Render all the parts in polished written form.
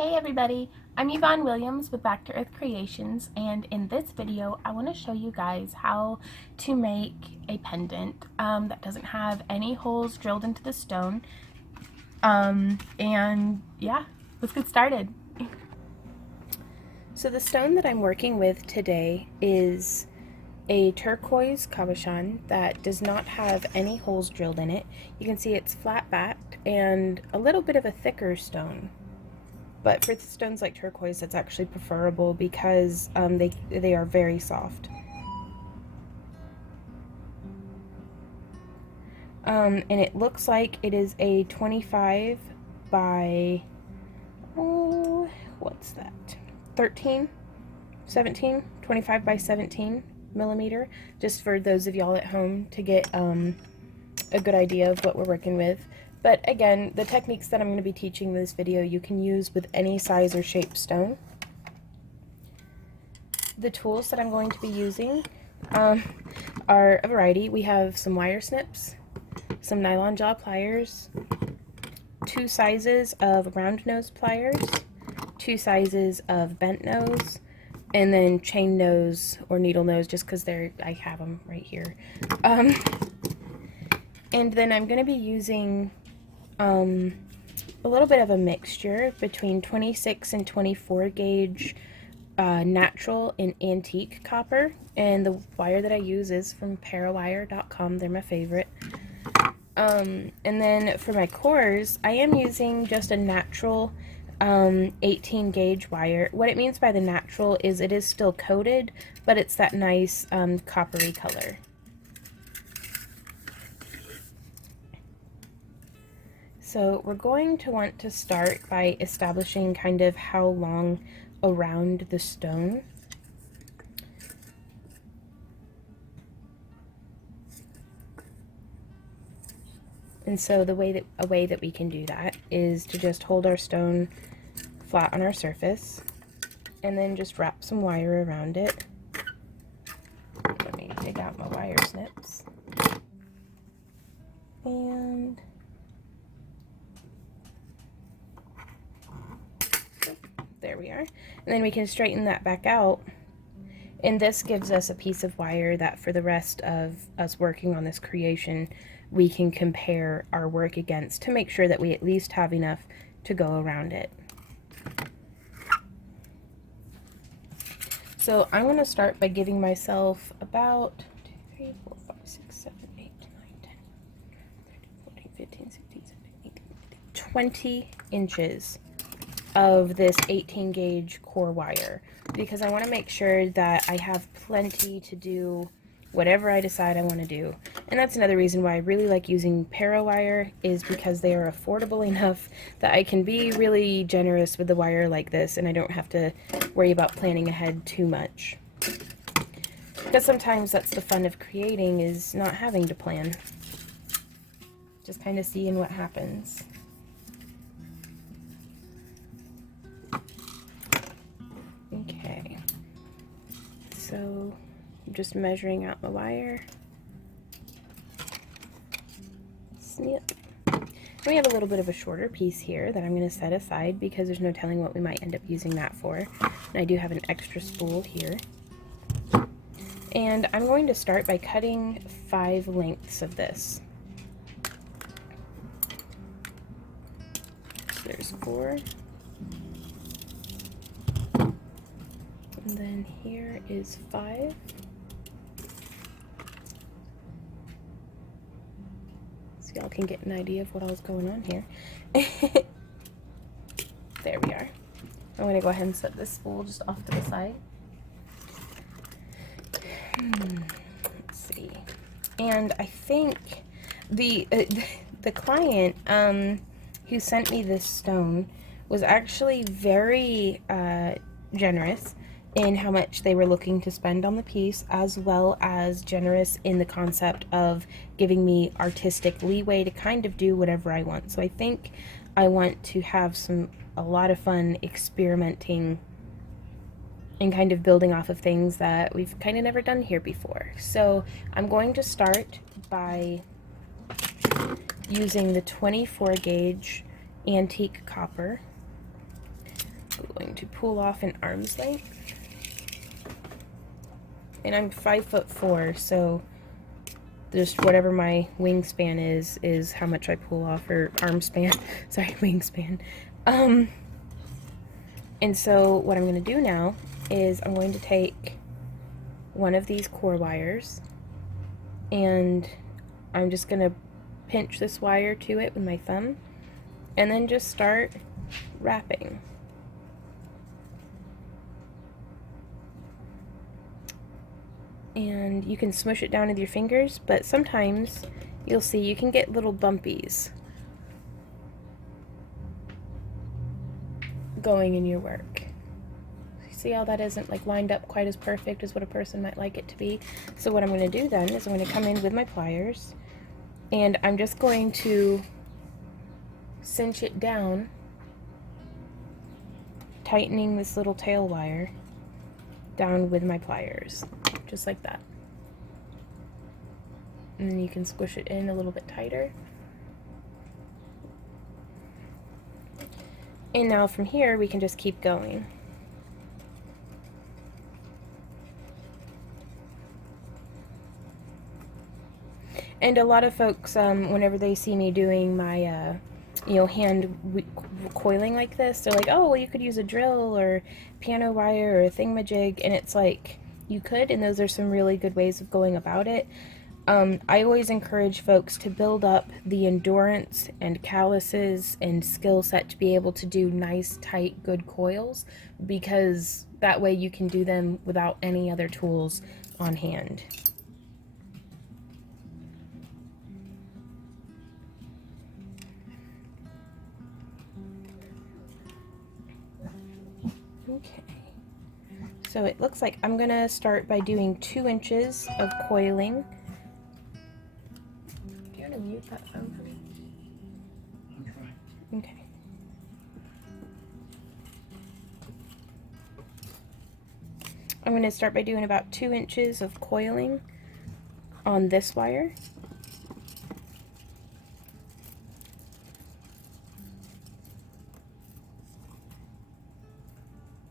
Hey everybody, I'm Yvonne Williams with Back to Earth Creations, and in this video I want to show you guys how to make a pendant that doesn't have any holes drilled into the stone. And yeah, let's get started. So the stone that I'm working with today is a turquoise cabochon that does not have any holes drilled in it. You can see it's flat backed and a little bit of a thicker stone. But for stones like turquoise, that's actually preferable because they are very soft. And it looks like it is a 25 by, what's that? 13, 17, 25 by 17 millimeter, just for those of y'all at home to get a good idea of what we're working with. But again, the techniques that I'm going to be teaching in this video you can use with any size or shape stone. The tools that I'm going to be using are a variety. We have some wire snips, some nylon jaw pliers, 2 sizes of round nose pliers, 2 sizes of bent nose, and then chain nose or needle nose, just because I have them right here. And then I'm going to be using a little bit of a mixture between 26 and 24 gauge natural and antique copper, and the wire that I use is from parawire.com. They're my favorite. And then for my cores, I am using just a natural 18 gauge wire. What it means by the natural is it is still coated, but it's that nice coppery color. So we're going to want to start by establishing kind of how long around the stone. And so a way that we can do that is to just hold our stone flat on our surface and then just wrap some wire around it. Let me dig out my wire snips. And there we are. And then we can straighten that back out. And this gives us a piece of wire that for the rest of us working on this creation, we can compare our work against to make sure that we at least have enough to go around it. So I'm going to start by giving myself about 2, 3, 4, 5, 6, 7, 8, 9, 10, 13, 14, 15, 16, 17, 18, 20 inches of this 18 gauge core wire, because I want to make sure that I have plenty to do whatever I decide I want to do. And that's another reason why I really like using Parawire, is because they are affordable enough that I can be really generous with the wire like this and I don't have to worry about planning ahead too much. Because sometimes that's the fun of creating, is not having to plan. Just kind of seeing what happens. Okay, so I'm just measuring out my wire. Snip. We have a little bit of a shorter piece here that I'm going to set aside because there's no telling what we might end up using that for. And I do have an extra spool here. And I'm going to start by cutting 5 lengths of this. So there's 4. And then here is 5. So y'all can get an idea of what all's going on here. There we are. I'm going to go ahead and set this spool just off to the side. Let's see. And I think the client who sent me this stone was actually very generous in how much they were looking to spend on the piece, as well as generous in the concept of giving me artistic leeway to kind of do whatever I want. So I think I want to have a lot of fun experimenting and kind of building off of things that we've kind of never done here before. So I'm going to start by using the 24 gauge antique copper. going to pull off an arm's length. And I'm 5'4", so just whatever my wingspan is how much I pull off, or arm span, sorry, wingspan. And so what I'm going to do now is I'm going to take one of these core wires, and I'm just going to pinch this wire to it with my thumb, and then just start wrapping. And you can smush it down with your fingers, but sometimes you'll see you can get little bumpies going in your work. See how that isn't like lined up quite as perfect as what a person might like it to be? So what I'm going to do then is I'm going to come in with my pliers, and I'm just going to cinch it down, tightening this little tail wire down with my pliers, just like that. And then you can squish it in a little bit tighter. And now from here we can just keep going. And a lot of folks, whenever they see me doing my, hand coiling like this, they're like, oh, well, you could use a drill or piano wire or a thingamajig, and it's like, you could, and those are some really good ways of going about it. I always encourage folks to build up the endurance and calluses and skill set to be able to do nice, tight, good coils, because that way you can do them without any other tools on hand. Okay, so it looks like I'm gonna start by doing 2 inches of coiling. Do you want to mute that phone for me? Okay. I'm going to start by doing about 2 inches of coiling on this wire.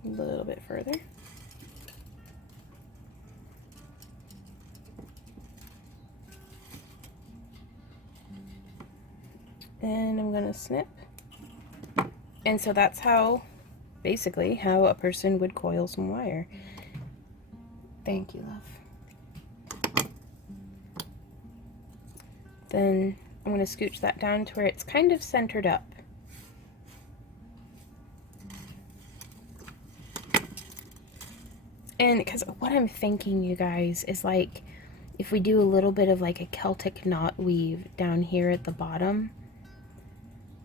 A little bit further. And I'm going to snip. And so that's how, basically, how a person would coil some wire. Thank you, love. Then I'm going to scooch that down to where it's kind of centered up. And because what I'm thinking, you guys, is like, if we do a little bit of like a Celtic knot weave down here at the bottom,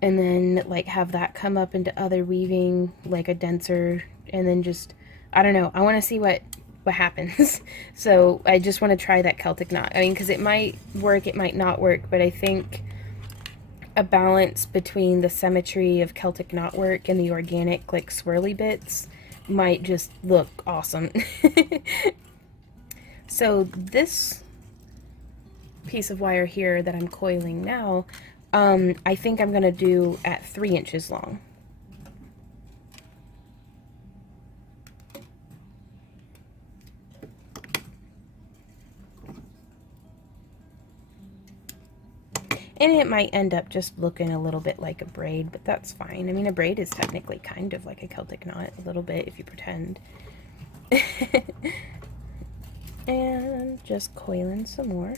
and then like have that come up into other weaving, like a denser, and then just, I don't know, I want to see what happens. So I just want to try that Celtic knot. I mean, because it might work, it might not work, but I think a balance between the symmetry of Celtic knot work and the organic like swirly bits might just look awesome. So this piece of wire here that I'm coiling now, I think I'm gonna do at 3 inches long. And it might end up just looking a little bit like a braid, but that's fine. I mean, a braid is technically kind of like a Celtic knot, a little bit, if you pretend. And just coiling some more.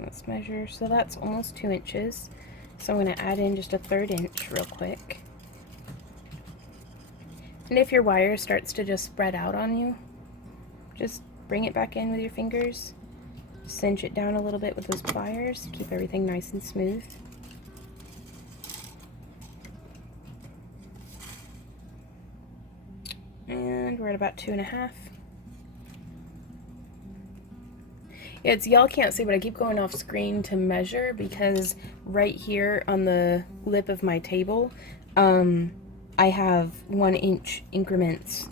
Let's measure. So that's almost 2 inches. So I'm going to add in just a 1/3 inch real quick. And if your wire starts to just spread out on you, just bring it back in with your fingers. Cinch it down a little bit with those pliers to keep everything nice and smooth. And we're at about 2.5. Y'all can't see, but I keep going off screen to measure because right here on the lip of my table, I have 1 inch increments.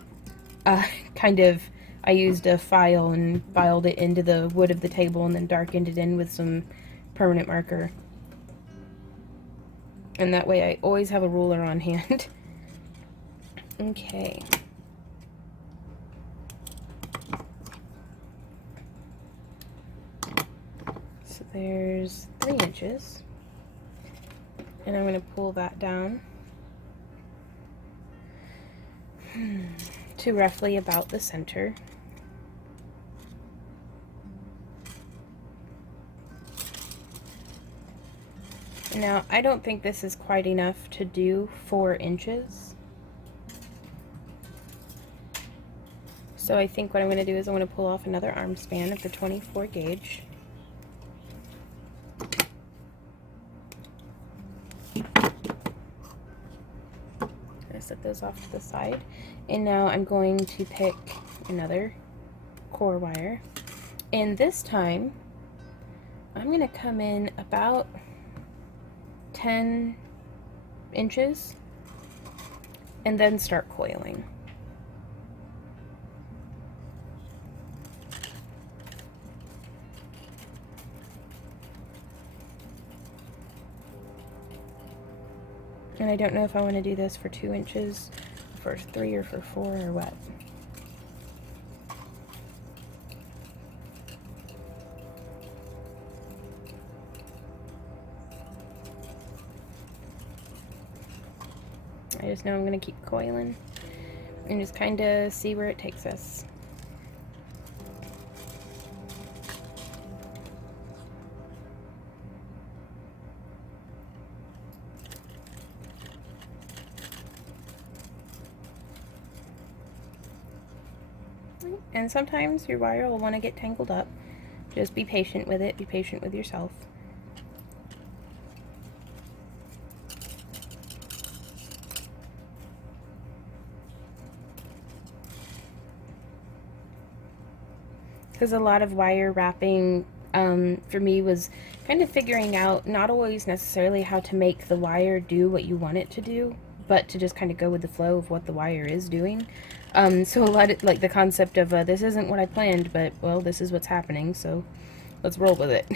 I used a file and filed it into the wood of the table and then darkened it in with some permanent marker. And that way I always have a ruler on hand. Okay. So there's 3 inches. And I'm going to pull that down to roughly about the center. Now, I don't think this is quite enough to do 4 inches. So I think what I'm going to do is I'm going to pull off another arm span of the 24 gauge. I set those off to the side. And now I'm going to pick another core wire. And this time, I'm going to come in about 10 inches and then start coiling. And I don't know if I want to do this for 2 inches, for 3, or for 4, or what. I just know I'm going to keep coiling and just kind of see where it takes us. And sometimes your wire will want to get tangled up. Just be patient with it. Be patient with yourself. Because a lot of wire wrapping for me was kind of figuring out not always necessarily how to make the wire do what you want it to do, but to just kind of go with the flow of what the wire is doing. So a lot of, like, the concept of this isn't what I planned, but, well, this is what's happening, so let's roll with it.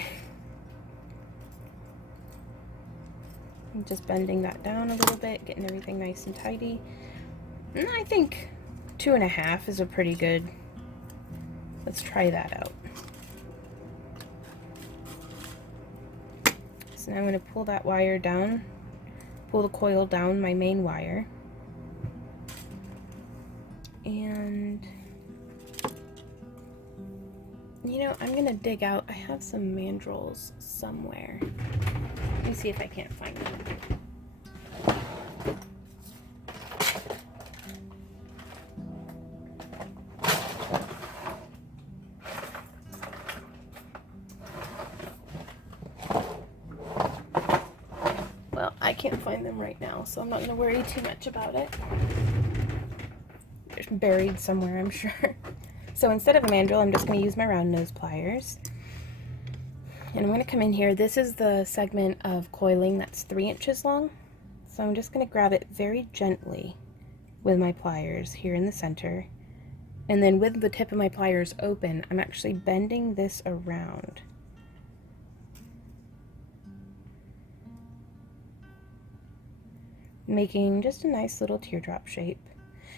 I'm just bending that down a little bit, getting everything nice and tidy. And I think 2.5 is a pretty good... Let's try that out. So now I'm going to pull that wire down, pull the coil down my main wire. And, you know, I'm going to dig out, I have some mandrels somewhere. Let me see if I can't find them. Well, I can't find them right now, so I'm not going to worry too much about it. They're buried somewhere, I'm sure. So instead of a mandrel, I'm just going to use my round nose pliers. And I'm going to come in here. This is the segment of coiling that's 3 inches long. So I'm just going to grab it very gently with my pliers here in the center. And then with the tip of my pliers open, I'm actually bending this around. Making just a nice little teardrop shape.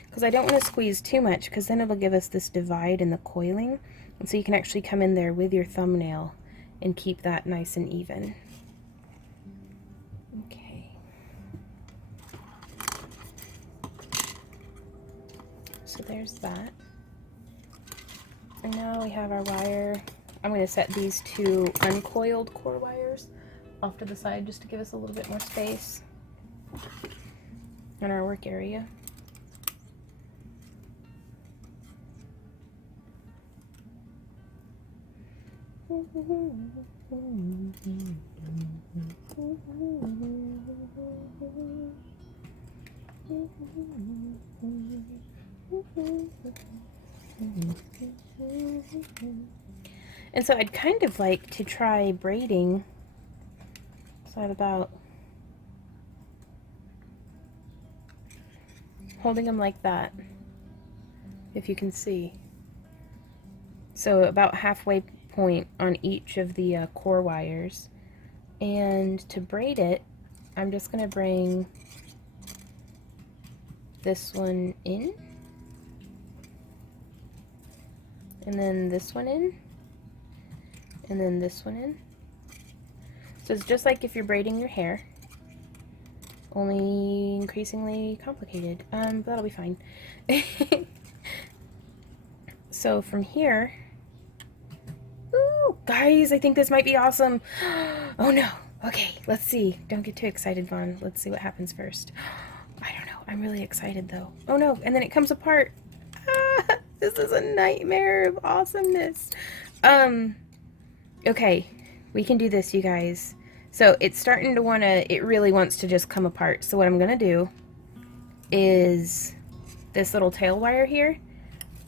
Because I don't want to squeeze too much, because then it'll give us this divide in the coiling. And so you can actually come in there with your thumbnail and keep that nice and even. Okay. So there's that. And now we have our wire. I'm going to set these 2 uncoiled core wires off to the side just to give us a little bit more space in our work area. And so I'd kind of like to try braiding. So I have about, holding them like that, if you can see. So about halfway point on each of the core wires. And to braid it, I'm just going to bring this one in, and then this one in, and then this one in. So it's just like if you're braiding your hair, only increasingly complicated, but that'll be fine. So from here, ooh, guys, I think this might be awesome. Oh no. Okay, let's see. Don't get too excited, Vaughn. Let's see what happens first. I don't know. I'm really excited though. Oh no, and then it comes apart. Ah, this is a nightmare of awesomeness. Okay, we can do this, you guys. So it's starting to it really wants to just come apart. So what I'm gonna do is this little tail wire here,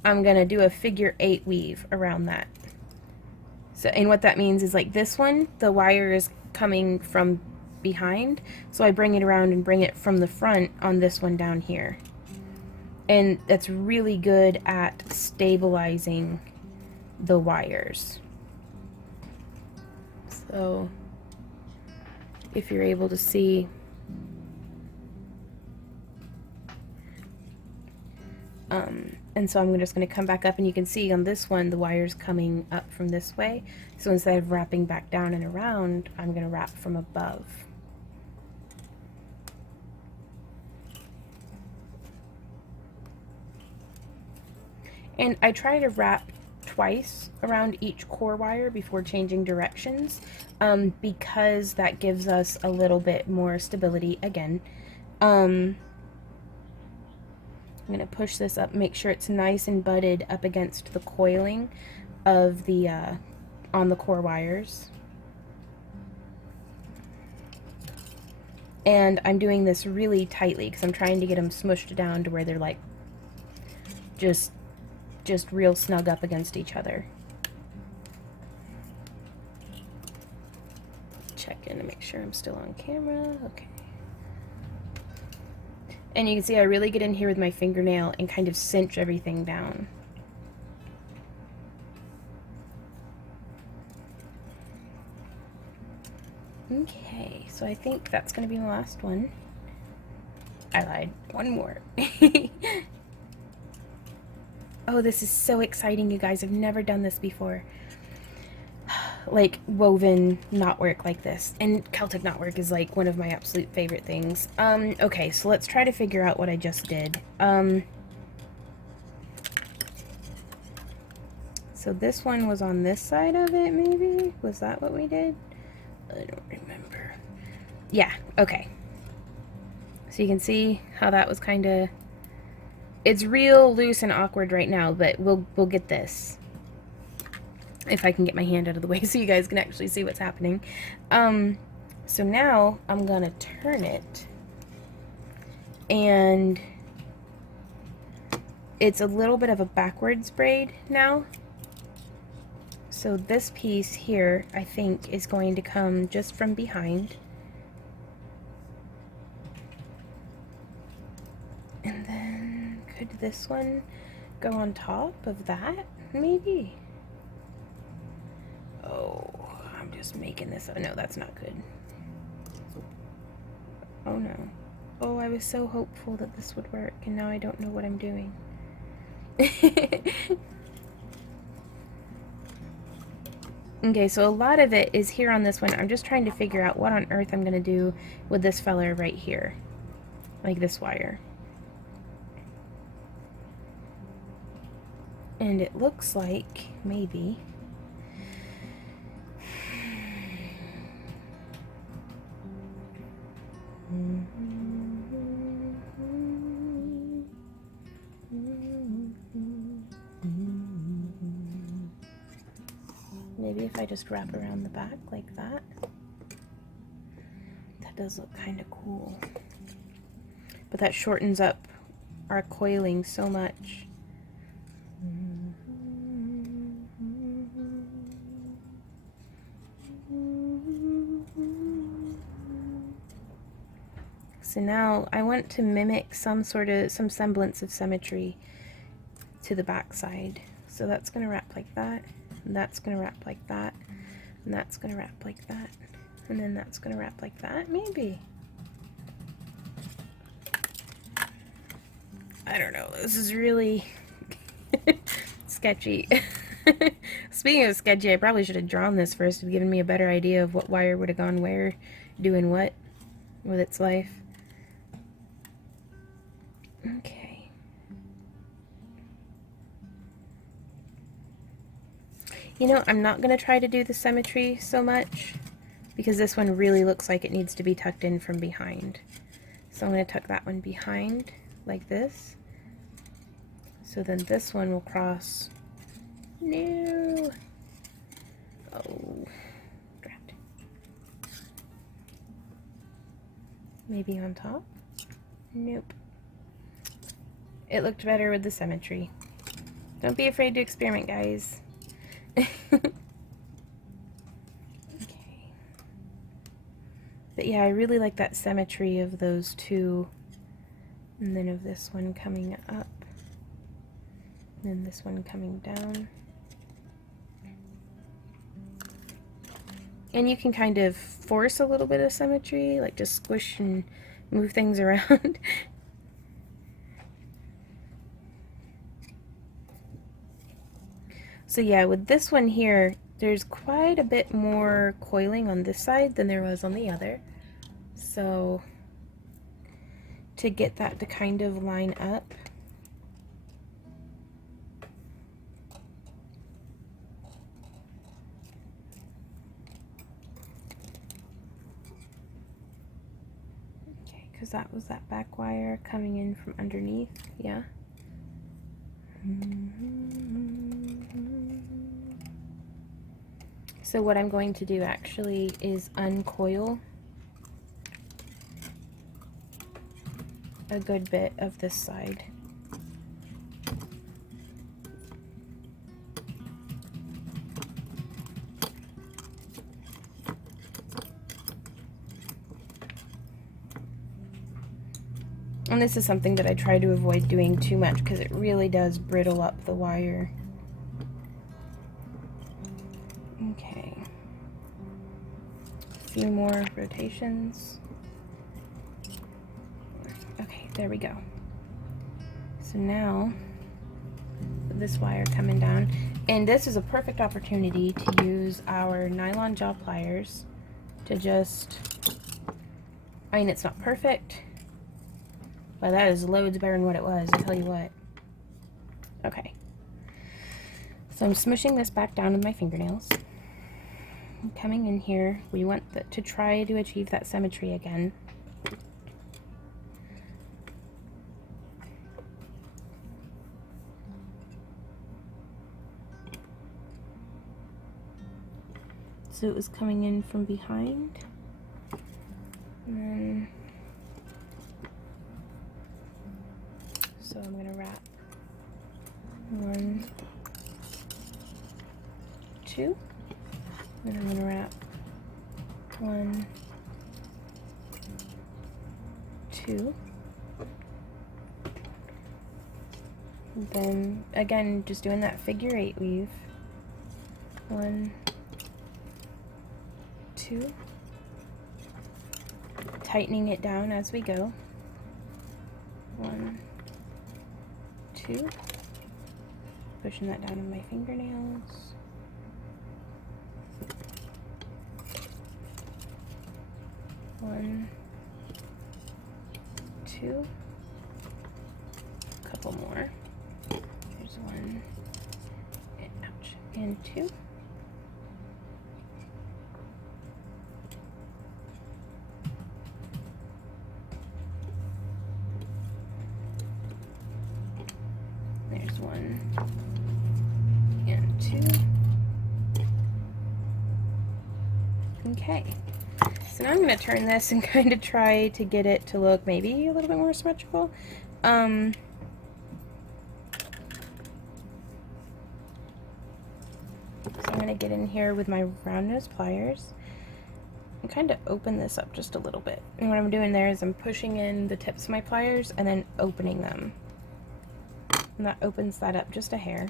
I'm gonna do a figure 8 weave around that. So, and what that means is like this one, the wire is coming from behind, so I bring it around and bring it from the front on this one down here. And that's really good at stabilizing the wires. So if you're able to see, and so I'm just going to come back up, and you can see on this one the wire's coming up from this way. So instead of wrapping back down and around, I'm going to wrap from above. And I try to wrap twice around each core wire before changing directions, because that gives us a little bit more stability again. I'm going to push this up, make sure it's nice and butted up against the coiling of the on the core wires. And I'm doing this really tightly because I'm trying to get them smushed down to where they're like just real snug up against each other. Check in to make sure I'm still on camera. Okay. And you can see I really get in here with my fingernail and kind of cinch everything down. Okay, so I think that's going to be my last one. I lied. One more. Oh, this is so exciting, you guys. I've never done this before. Like woven knotwork like this. And Celtic knotwork is like one of my absolute favorite things. Okay, so let's try to figure out what I just did. So this one was on this side of it, maybe? Was that what we did? I don't remember. Yeah, okay. So you can see how that was kind of... It's real loose and awkward right now, but we'll get this. If I can get my hand out of the way so you guys can actually see what's happening. So now I'm gonna turn it, and it's a little bit of a backwards braid now. So this piece here, I think, is going to come just from behind. And then could this one go on top of that, maybe? Oh, I'm just making this up. No, that's not good. Oh no. Oh, I was so hopeful that this would work, and now I don't know what I'm doing. Okay, so a lot of it is here on this one. I'm just trying to figure out what on earth I'm going to do with this fella right here. Like this wire. And it looks like, maybe... Maybe if I just wrap around the back like that. That does look kind of cool. But that shortens up our coiling so much. So now I want to mimic some semblance of symmetry to the back side. So that's going to wrap like that, and that's going to wrap like that, and that's going to wrap like that, and then that's going to wrap like that, maybe. I don't know, this is really sketchy. Speaking of sketchy, I probably should have drawn this first to give me a better idea of what wire would have gone where, doing what with its life. Okay. You know, I'm not going to try to do the symmetry so much because this one really looks like it needs to be tucked in from behind. So I'm going to tuck that one behind like this. So then this one will cross. No. Oh. Drat. Maybe on top? Nope. It looked better with the symmetry. Don't be afraid to experiment, guys. Okay. But yeah, I really like that symmetry of those two, and then of this one coming up, and then this one coming down. And you can kind of force a little bit of symmetry, like just squish and move things around. So yeah, with this one here, there's quite a bit more coiling on this side than there was on the other. So to get that to kind of line up, okay, because that was that back wire coming in from underneath, yeah. So what I'm going to do actually is uncoil a good bit of this side. And this is something that I try to avoid doing too much because it really does brittle up the wire. Okay. A few more rotations. Okay, there we go. So now, with this wire coming down, and this is a perfect opportunity to use our nylon jaw pliers to just, I mean, it's not perfect, but that is loads better than what it was, I'll tell you what. Okay. So I'm smushing this back down with my fingernails. I'm coming in here, we want to try to achieve that symmetry again. So it was coming in from behind, and then, so I'm going to wrap 1, 2, and I'm going to wrap 1, 2, and then again just doing that figure 8 weave, 1, 2, tightening it down as we go, 1, 2, pushing that down with my fingernails, 1, 2, a couple more, there's 1, and ouch, and 2, there's 1 and 2. Okay, so now I'm going to turn this and kind of try to get it to look maybe a little bit more symmetrical. So I'm going to get in here with my round nose pliers, and kind of open this up just a little bit. And what I'm doing there is I'm pushing in the tips of my pliers and then opening them. And that opens that up just a hair.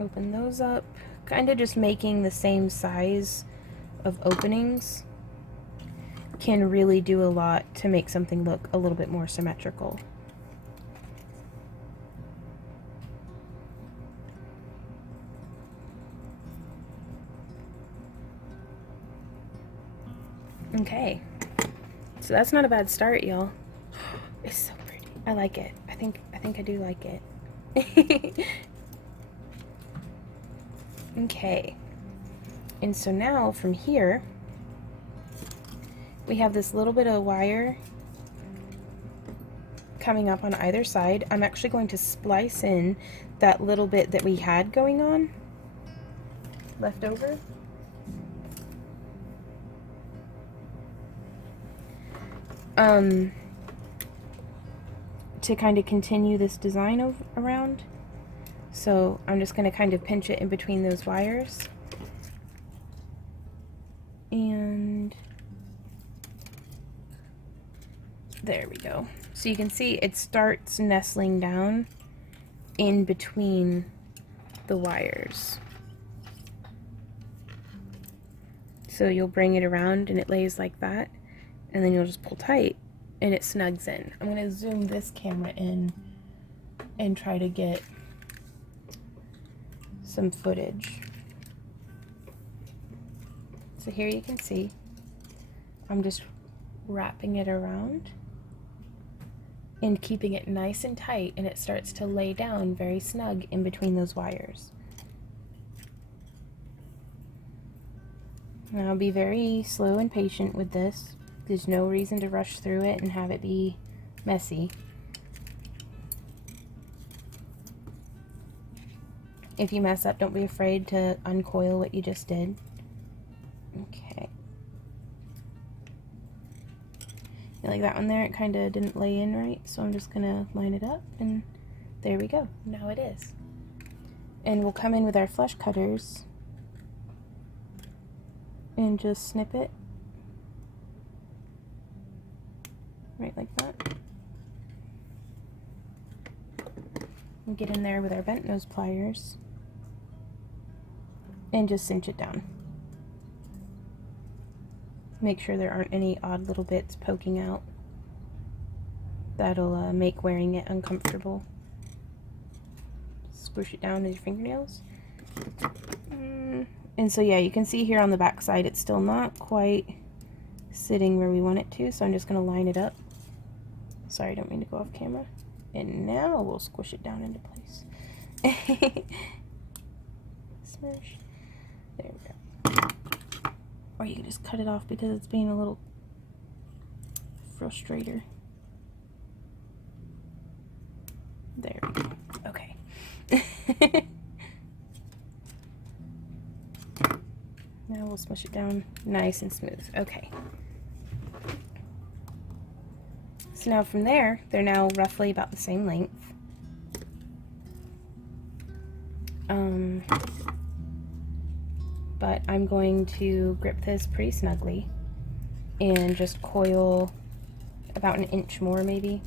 Open those up, kind of just making the same size of openings can really do a lot to make something look a little bit more symmetrical. Okay, so that's not a bad start, y'all. It's so pretty. I like it. I think I do like it. Okay, and so now from here we have this little bit of wire coming up on either side. I'm actually going to splice in that little bit that we had going on left over. To kind of continue this design around. So I'm just going to kind of pinch it in between those wires. And there we go. So you can see it starts nestling down in between the wires. So you'll bring it around and it lays like that, and then you'll just pull tight and it snugs in. I'm going to zoom this camera in and try to get some footage. So here you can see I'm just wrapping it around and keeping it nice and tight, and it starts to lay down very snug in between those wires. Now be very slow and patient with this. There's no reason to rush through it and have it be messy. If you mess up, don't be afraid to uncoil what you just did. Okay. You like that one there? It kind of didn't lay in right, so I'm just gonna line it up, and there we go. Now it is. And we'll come in with our flush cutters and just snip it right like that. And get in there with our bent nose pliers and just cinch it down. Make sure there aren't any odd little bits poking out. That'll make wearing it uncomfortable. Squish it down with your fingernails. And so yeah, you can see here on the back side it's still not quite sitting where we want it to, so I'm just going to line it up. Sorry, I don't mean to go off camera. And now we'll squish it down into place. Smash. There we go. Or you can just cut it off because it's being a little frustrator. There we go. Okay. Now we'll smush it down nice and smooth. Okay. So now from there, they're now roughly about the same length. But I'm going to grip this pretty snugly and just coil about an inch more maybe.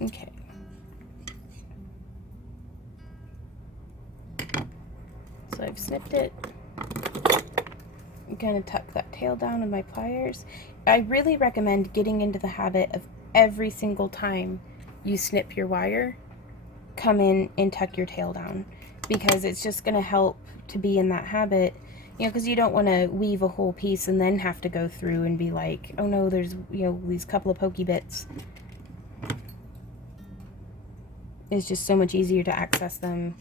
Okay. So I've snipped it. I'm going to tuck that tail down with my pliers. I really recommend getting into the habit of every single time you snip your wire, come in and tuck your tail down, because it's just going to help to be in that habit, you know, because you don't want to weave a whole piece and then have to go through and be like, oh no, there's, you know, these couple of pokey bits. It's just so much easier to access them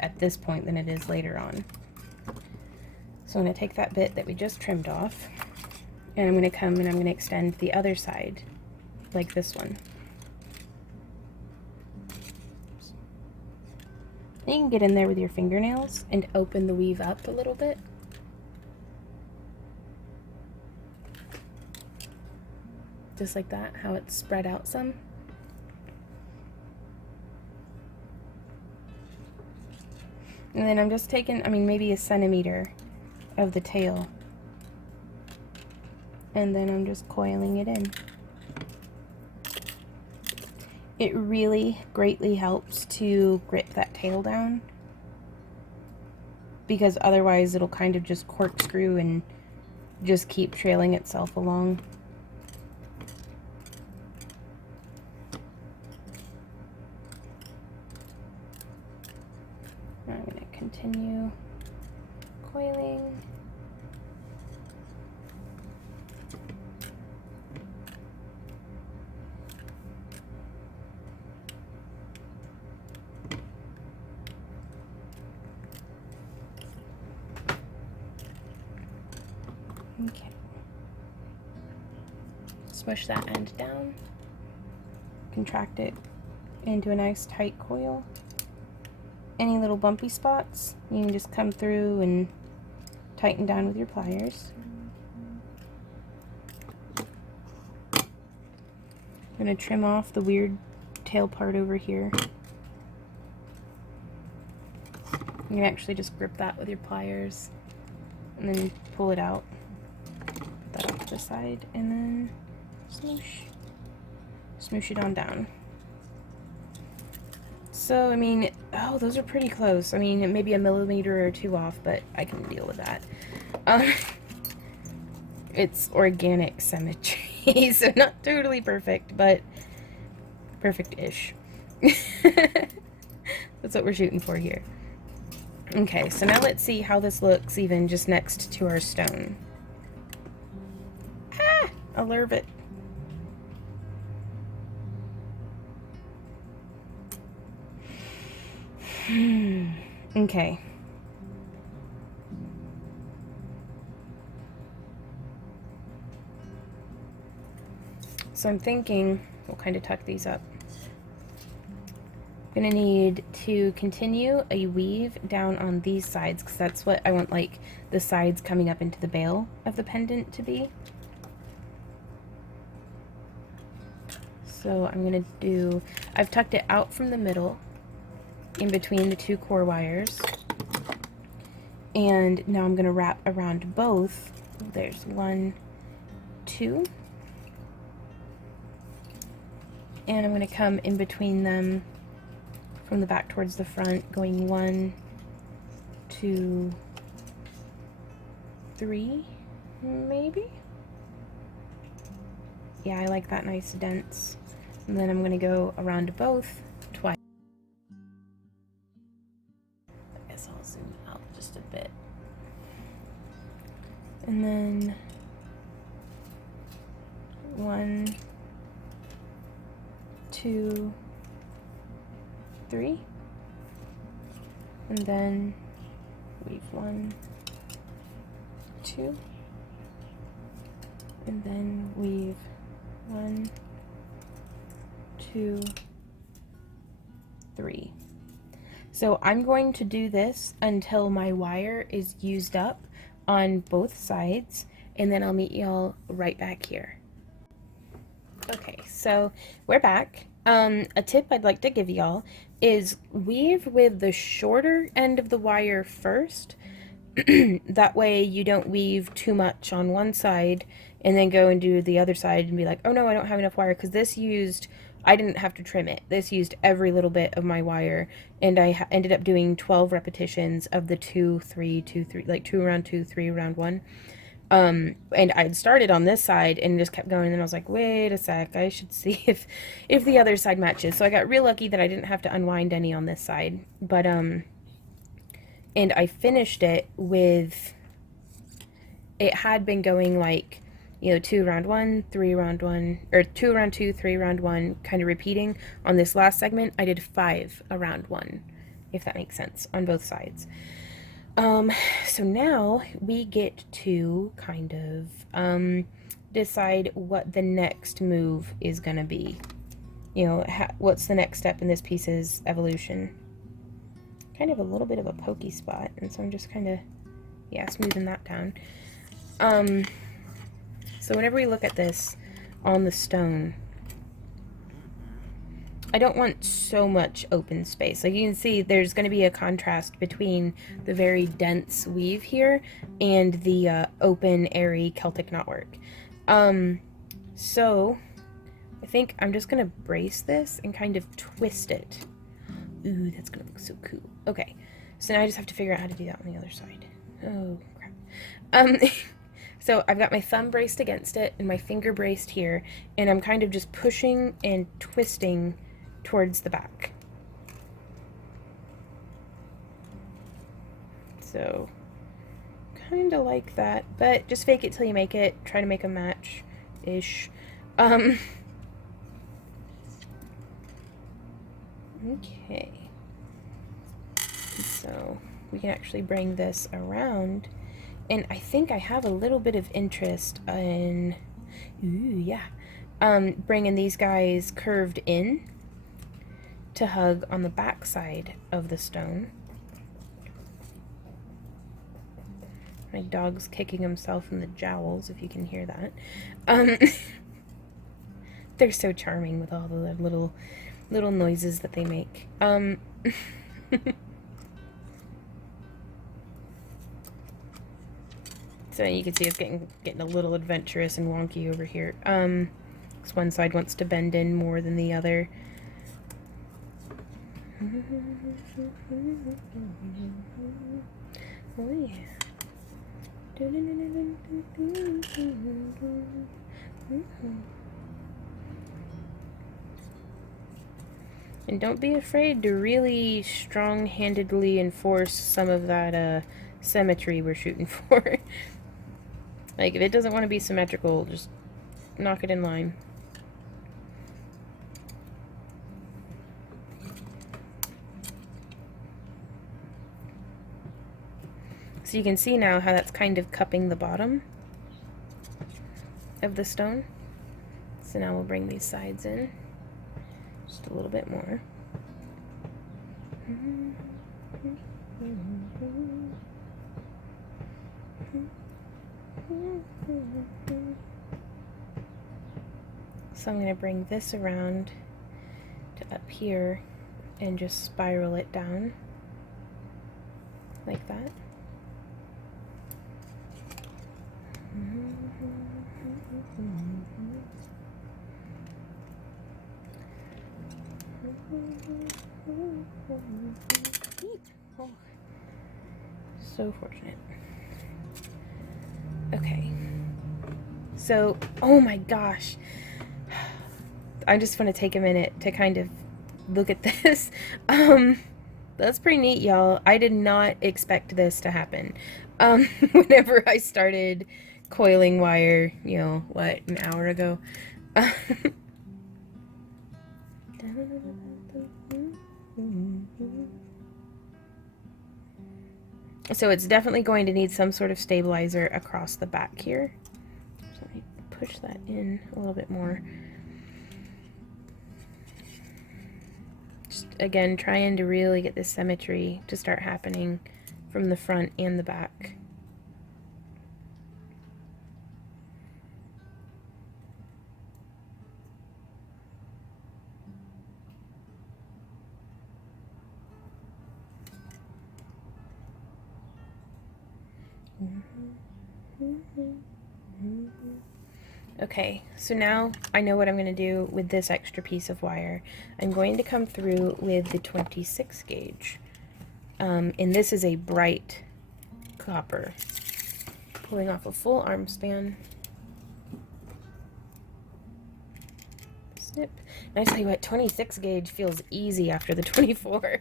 at this point than it is later on. So I'm going to take that bit that we just trimmed off And I'm going to come and I'm going to extend the other side, like this one. And you can get in there with your fingernails and open the weave up a little bit. Just like that, how it's spread out some. And then I'm just taking, I mean, maybe a centimeter of the tail. And then I'm just coiling it in. It really greatly helps to grip that tail down, because otherwise it'll kind of just corkscrew and just keep trailing itself along. I'm going to continue coiling. Okay. Smush that end down. Contract it into a nice tight coil. Any little bumpy spots, you can just come through and tighten down with your pliers. I'm going to trim off the weird tail part over here. You can actually just grip that with your pliers and then pull it out. Put that off to the side and then smoosh. Smoosh it on down. So, I mean, oh, those are pretty close. I mean, maybe a millimeter or two off, but I can deal with that. It's organic symmetry, so not totally perfect, but perfect-ish. That's what we're shooting for here. Okay, so now let's see how this looks even just next to our stone. Ah! I love it. Okay. So I'm thinking we'll kind of tuck these up. I'm gonna need to continue a weave down on these sides, because that's what I want, like the sides coming up into the bail of the pendant to be. So I'm gonna do, I've tucked it out from the middle in between the two core wires, and now I'm gonna wrap around both. There's 1, 2, and I'm gonna come in between them from the back towards the front, going 1, 2, 3, maybe? Yeah, I like that nice dense. And then I'm gonna go around both twice. I guess I'll zoom out just a bit. And then 1, 2, 3, and then weave 1, 2, and then weave 1, 2, 3. So I'm going to do this until my wire is used up on both sides, and then I'll meet y'all right back here. Okay, so we're back. A tip I'd like to give y'all is weave with the shorter end of the wire first. That way you don't weave too much on one side and then go and do the other side and be like, oh no, I don't have enough wire, because this used, I didn't have to trim it. This used every little bit of my wire, and I ended up doing 12 repetitions of the 2, 3, 2, 3, like 2 around 2, 3 around 1. And I'd started on this side and just kept going, and then I was like, wait a sec, I should see if the other side matches. So I got real lucky that I didn't have to unwind any on this side, but and I finished it with, it had been going like, you know, 2 around 1, 3 around 1, or 2 around 2, 3 around 1, kind of repeating. On this last segment I did 5 around 1, if that makes sense, on both sides. So now we get to kind of decide what the next move is going to be. You know, what's the next step in this piece's evolution. Kind of a little bit of a pokey spot, and so I'm just kind of, yeah, smoothing that down. So whenever we look at this on the stone, I don't want so much open space. Like you can see, there's going to be a contrast between the very dense weave here and the open, airy Celtic knotwork. So I think I'm just going to brace this and kind of twist it. Ooh, that's going to look so cool. Okay, so now I just have to figure out how to do that on the other side. Oh, crap. So I've got my thumb braced against it and my finger braced here, and I'm kind of just pushing and twisting towards the back. So kind of like that, but just fake it till you make it. Try to make a match-ish. Okay. So we can actually bring this around, and I think I have a little bit of interest in, bringing these guys curved in to hug on the back side of the stone. My dog's kicking himself in the jowls, if you can hear that. They're so charming with all the little noises that they make. So you can see it's getting a little adventurous and wonky over here. Because one side wants to bend in more than the other. Oh yeah. And don't be afraid to really strong-handedly enforce some of that symmetry we're shooting for. Like, if it doesn't want to be symmetrical, just knock it in line. So you can see now how that's kind of cupping the bottom of the stone. So now we'll bring these sides in just a little bit more. So I'm going to bring this around to up here and just spiral it down like that. Oh, so fortunate. Okay. So, oh my gosh. I just want to take a minute to kind of look at this. That's pretty neat, y'all. I did not expect this to happen. Whenever I started coiling wire, you know, what, an hour ago? So it's definitely going to need some sort of stabilizer across the back here. So let me push that in a little bit more. Just, again, trying to really get this symmetry to start happening from the front and the back. Okay, so now I know what I'm going to do with this extra piece of wire. I'm going to come through with the 26 gauge. And this is a bright copper. Pulling off a full arm span. Snip. And I tell you what, 26 gauge feels easy after the 24.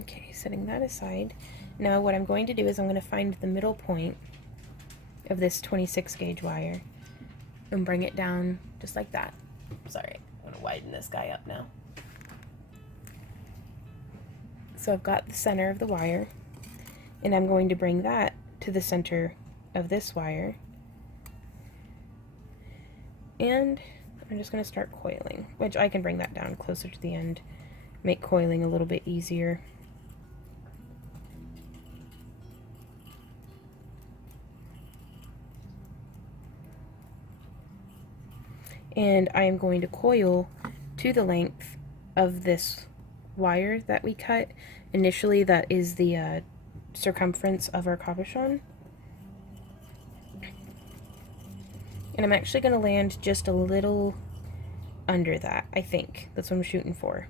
Okay, setting that aside. Now what I'm going to do is I'm going to find the middle point of this 26 gauge wire and bring it down just like that. Sorry, I'm going to widen this guy up now. So I've got the center of the wire, and I'm going to bring that to the center of this wire. And I'm just going to start coiling, which I can bring that down closer to the end, make coiling a little bit easier. And I am going to coil to the length of this wire that we cut. Initially, that is the circumference of our cabochon. And I'm actually going to land just a little under that, I think. That's what I'm shooting for.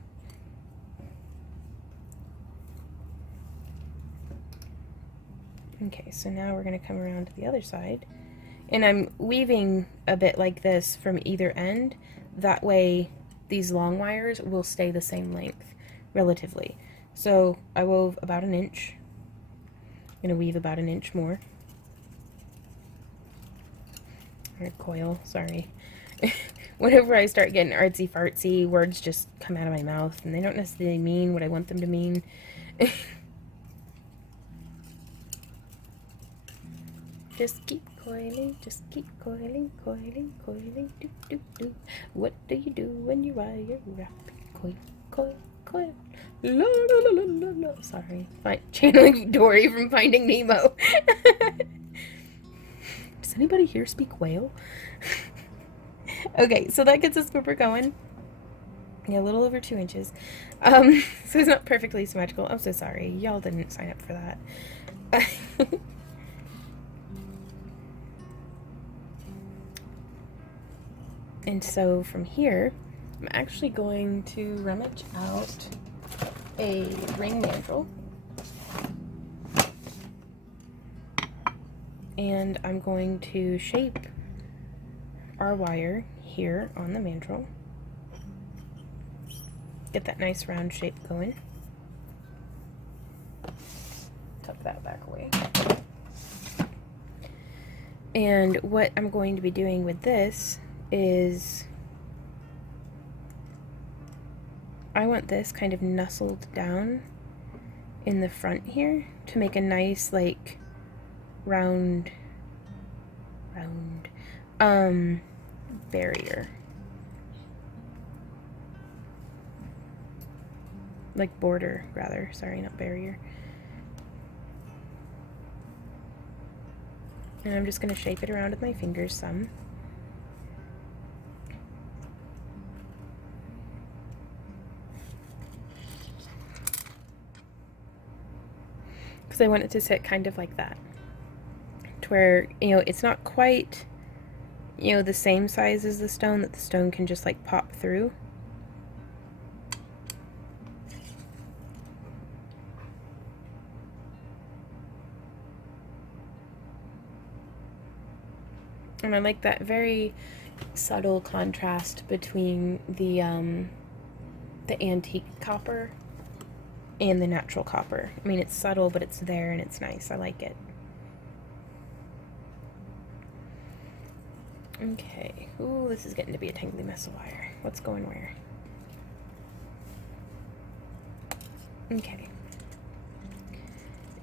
Okay, so now we're going to come around to the other side. And I'm weaving a bit like this from either end. That way these long wires will stay the same length, relatively. So I wove about an inch. I'm going to weave about an inch more. Or coil, sorry. Whenever I start getting artsy fartsy, words just come out of my mouth and they don't necessarily mean what I want them to mean. Just keep coiling, just keep coiling, coiling, coiling, do, do, do. What do you do when you wire wrap? Coil, coil, coil. La, la, la, la, la, la. Sorry, channeling Dory from Finding Nemo. Does anybody here speak whale? Okay, so that gets us where we're going. Yeah, a little over 2 inches. So it's not perfectly symmetrical. I'm so sorry. Y'all didn't sign up for that. And so from here, I'm actually going to rummage out a ring mandrel. And I'm going to shape our wire here on the mandrel. Get that nice round shape going. Tuck that back away. And what I'm going to be doing with this is I want this kind of nestled down in the front here to make a nice like round barrier, like border rather, sorry, not barrier. And I'm just going to shape it around with my fingers some. Because I want it to sit kind of like that. To where, you know, it's not quite, you know, the same size as the stone, that the stone can just like pop through. And I like that very subtle contrast between the antique copper and the natural copper. I mean, it's subtle, but it's there and it's nice. I like it. Okay. Ooh, this is getting to be a tangly mess of wire. What's going where? Okay.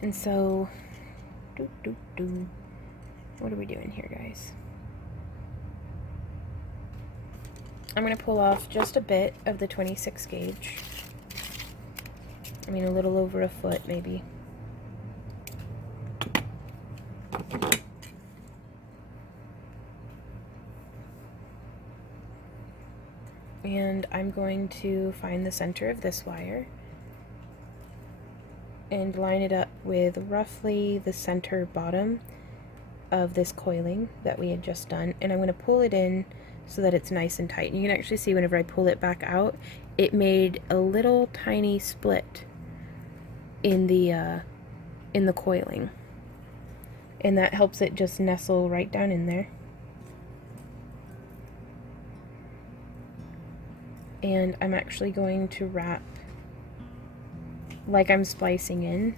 And so, what are we doing here, guys? I'm going to pull off just a bit of the 26 gauge. I mean, a little over a foot, maybe. And I'm going to find the center of this wire and line it up with roughly the center bottom of this coiling that we had just done. And I'm going to pull it in so that it's nice and tight. And you can actually see whenever I pull it back out, it made a little tiny split in the coiling. And that helps it just nestle right down in there. And I'm actually going to wrap like I'm splicing in,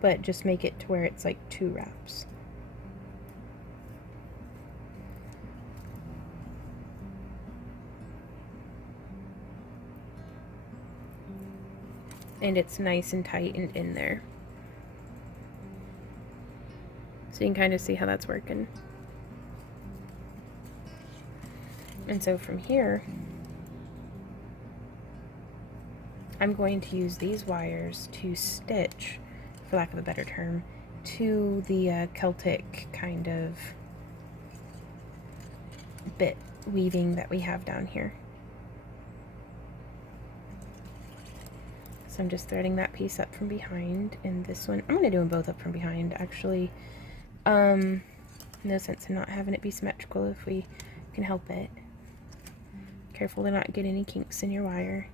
but just make it to where it's like 2 wraps. And it's nice and tight and in there. So you can kind of see how that's working. And so from here, I'm going to use these wires to stitch, for lack of a better term, to the Celtic kind of bit weaving that we have down here. So I'm just threading that piece up from behind, and this one, I'm going to do them both up from behind, actually. No sense in not having it be symmetrical if we can help it. Careful to not get any kinks in your wire.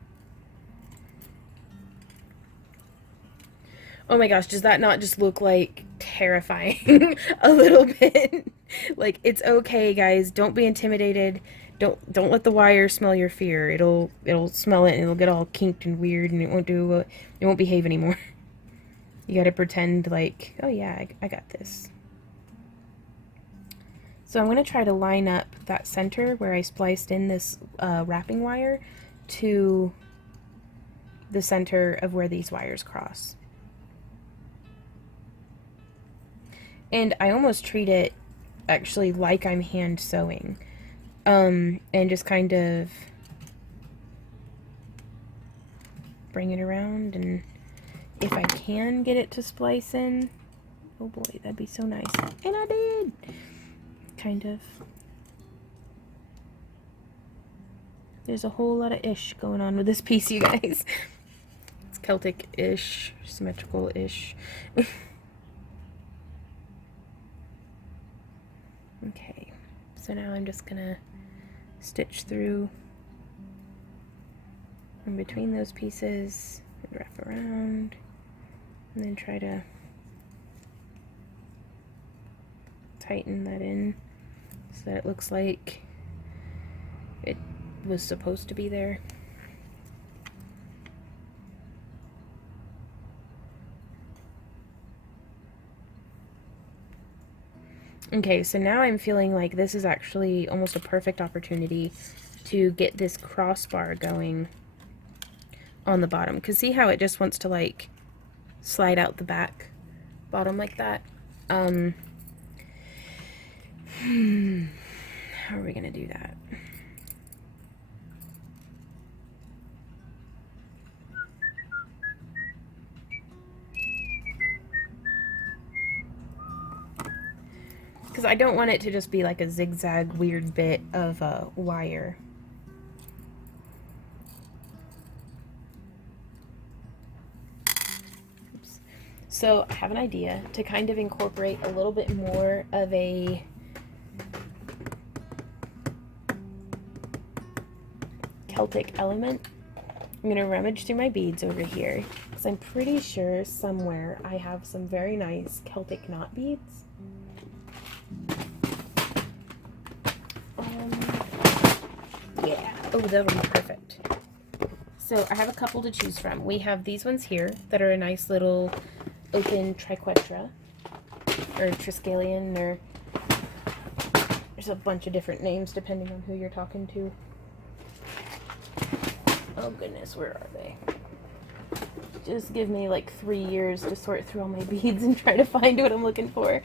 Oh my gosh, does that not just look like terrifying a little bit? Like, it's okay, guys. Don't be intimidated. Don't let the wire smell your fear. It'll smell it and it'll get all kinked and weird, and it won't behave anymore. You gotta pretend like, oh yeah, I got this. So I'm gonna try to line up that center where I spliced in this wrapping wire to the center of where these wires cross. And I almost treat it actually like I'm hand sewing. And just kind of bring it around, and if I can get it to splice in, oh boy, that'd be so nice. And I did! Kind of. There's a whole lot of ish going on with this piece, you guys. It's Celtic-ish, symmetrical-ish. Okay, so now I'm just gonna stitch through in between those pieces, and wrap around, and then try to tighten that in so that it looks like it was supposed to be there. Okay, so now I'm feeling like this is actually almost a perfect opportunity to get this crossbar going on the bottom. Because see how it just wants to like slide out the back bottom like that? How are we gonna do that? Because I don't want it to just be like a zigzag weird bit of wire. Oops. So I have an idea to kind of incorporate a little bit more of a Celtic element. I'm going to rummage through my beads over here because I'm pretty sure somewhere I have some very nice Celtic knot beads. Yeah, oh, that'll be perfect. So I have a couple to choose from. We have these ones here that are a nice little open triquetra or triskelion, or there's a bunch of different names depending on who you're talking to. Oh goodness, where are they? Just give me like 3 years to sort through all my beads and try to find what I'm looking for.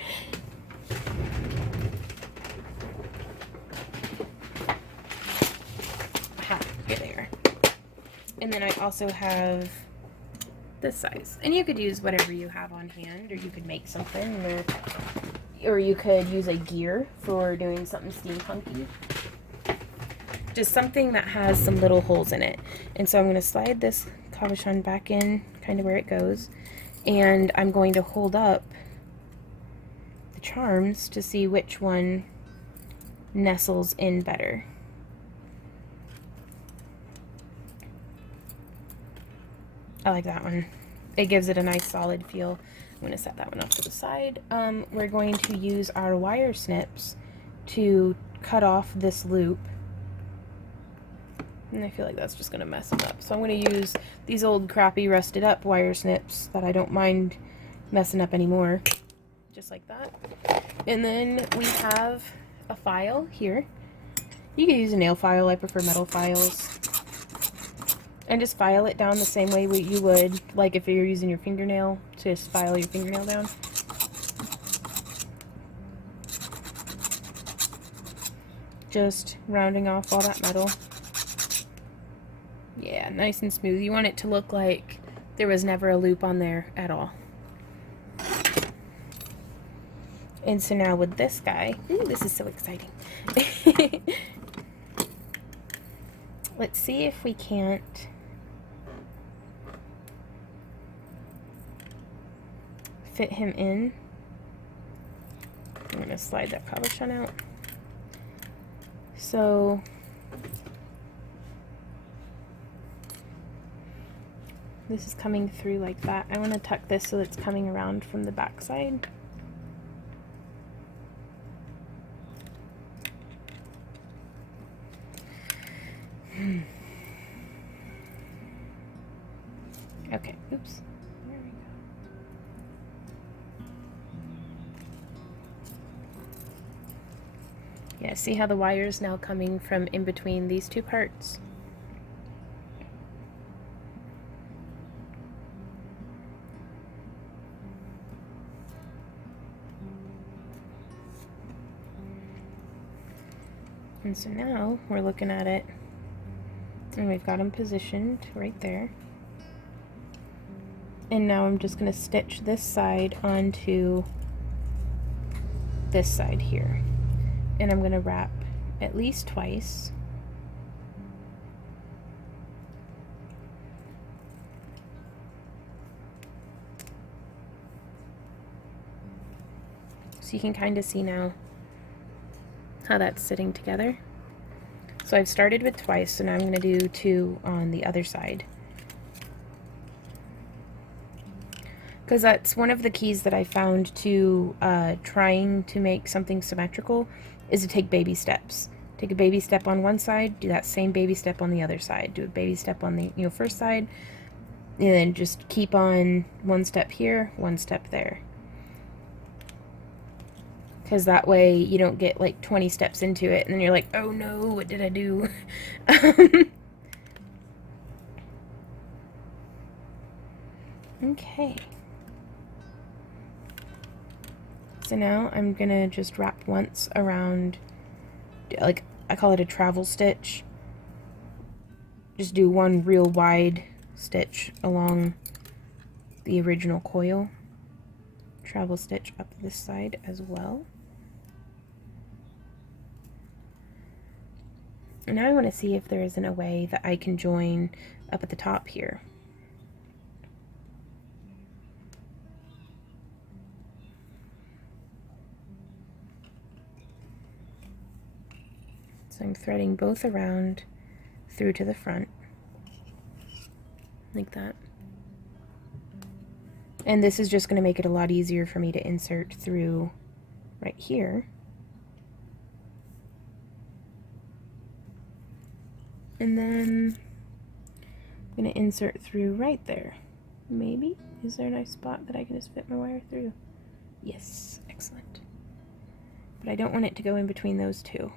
Aha, here they are. And then I also have this size. And you could use whatever you have on hand, or you could make something, or you could use a gear for doing something steampunky. Just something that has some little holes in it. And so I'm going to slide this cabochon back in kind of where it goes, and I'm going to hold up the charms to see which one nestles in better. I like that one. It gives it a nice solid feel. I'm going to set that one off to the side. We're going to use our wire snips to cut off this loop. And I feel like that's just going to mess them up. So I'm going to use these old crappy rusted up wire snips that I don't mind messing up anymore. Just like that. And then we have a file here. You can use a nail file. I prefer metal files. And just file it down the same way you would, like if you're using your fingernail, to just file your fingernail down. Just rounding off all that metal. Yeah, nice and smooth. You want it to look like there was never a loop on there at all. And so now with this guy, ooh, this is so exciting. Let's see if we can't fit him in. I'm going to slide that cabochon out. So this is coming through like that. I want to tuck this so it's coming around from the back side. Okay, oops. There we go. Yeah, see how the wire is now coming from in between these two parts? And so now we're looking at it, and we've got them positioned right there. And now I'm just going to stitch this side onto this side here. And I'm going to wrap at least twice. So you can kind of see now how that's sitting together. So I've started with twice, so now I'm going to do 2 on the other side. Because that's one of the keys that I found to trying to make something symmetrical, is to take baby steps. Take a baby step on one side, do that same baby step on the other side. Do a baby step on the first side, and then just keep on 1 step here, 1 step there. Because that way you don't get like 20 steps into it and then you're like, oh no, what did I do? Okay. So now I'm gonna just wrap once around, like I call it a travel stitch. Just do 1 real wide stitch along the original coil. Travel stitch up this side as well. And now I want to see if there isn't a way that I can join up at the top here. So I'm threading both around through to the front, like that. And this is just going to make it a lot easier for me to insert through right here. And then I'm going to insert through right there. Maybe? Is there a nice spot that I can just fit my wire through? Yes, excellent. But I don't want it to go in between those two.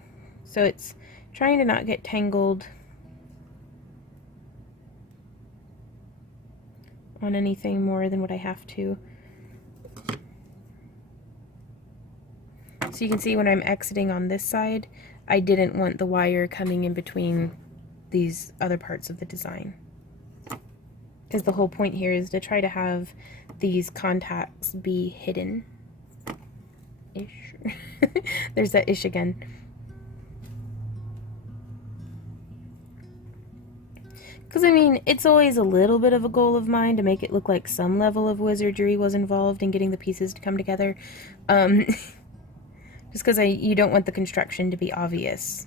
So it's trying to not get tangled on anything more than what I have to. So you can see when I'm exiting on this side, I didn't want the wire coming in between these other parts of the design. Because the whole point here is to try to have these contacts be hidden. Ish. There's that ish again. Because, I mean, it's always a little bit of a goal of mine to make it look like some level of wizardry was involved in getting the pieces to come together. Just because you don't want the construction to be obvious.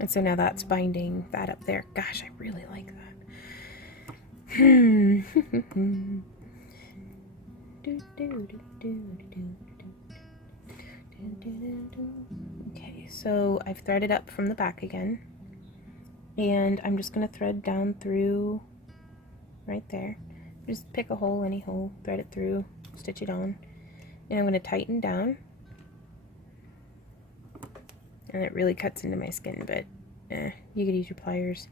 And so now that's binding that up there. Gosh, I really like that. Okay, so I've threaded up from the back again. And I'm just going to thread down through right there. Just pick a hole, any hole, thread it through, stitch it on. And I'm going to tighten down. And it really cuts into my skin, but you could use your pliers.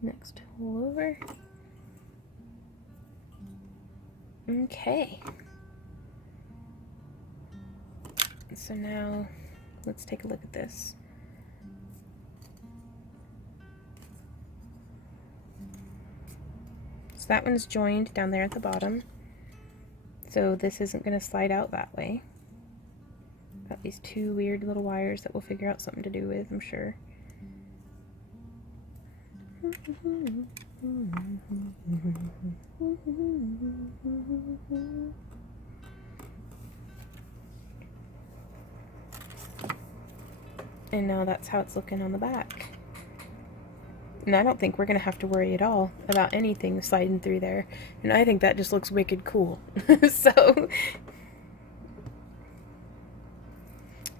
Next tool over. Okay. So now let's take a look at this. So that one's joined down there at the bottom. So this isn't going to slide out that way. Got these two weird little wires that we'll figure out something to do with, I'm sure. And now that's how it's looking on the back. And I don't think we're going to have to worry at all about anything sliding through there. And I think that just looks wicked cool. So,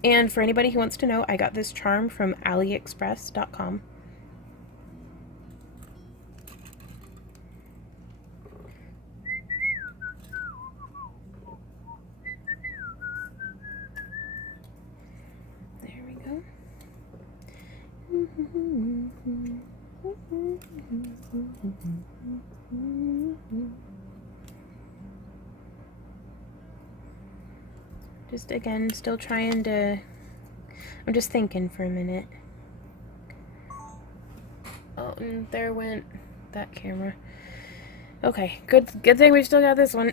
and for anybody who wants to know, I got this charm from aliexpress.com. There we go. Just again, still trying to, I'm just thinking for a minute. Oh, and there went that camera. Okay, good thing we've still got this one.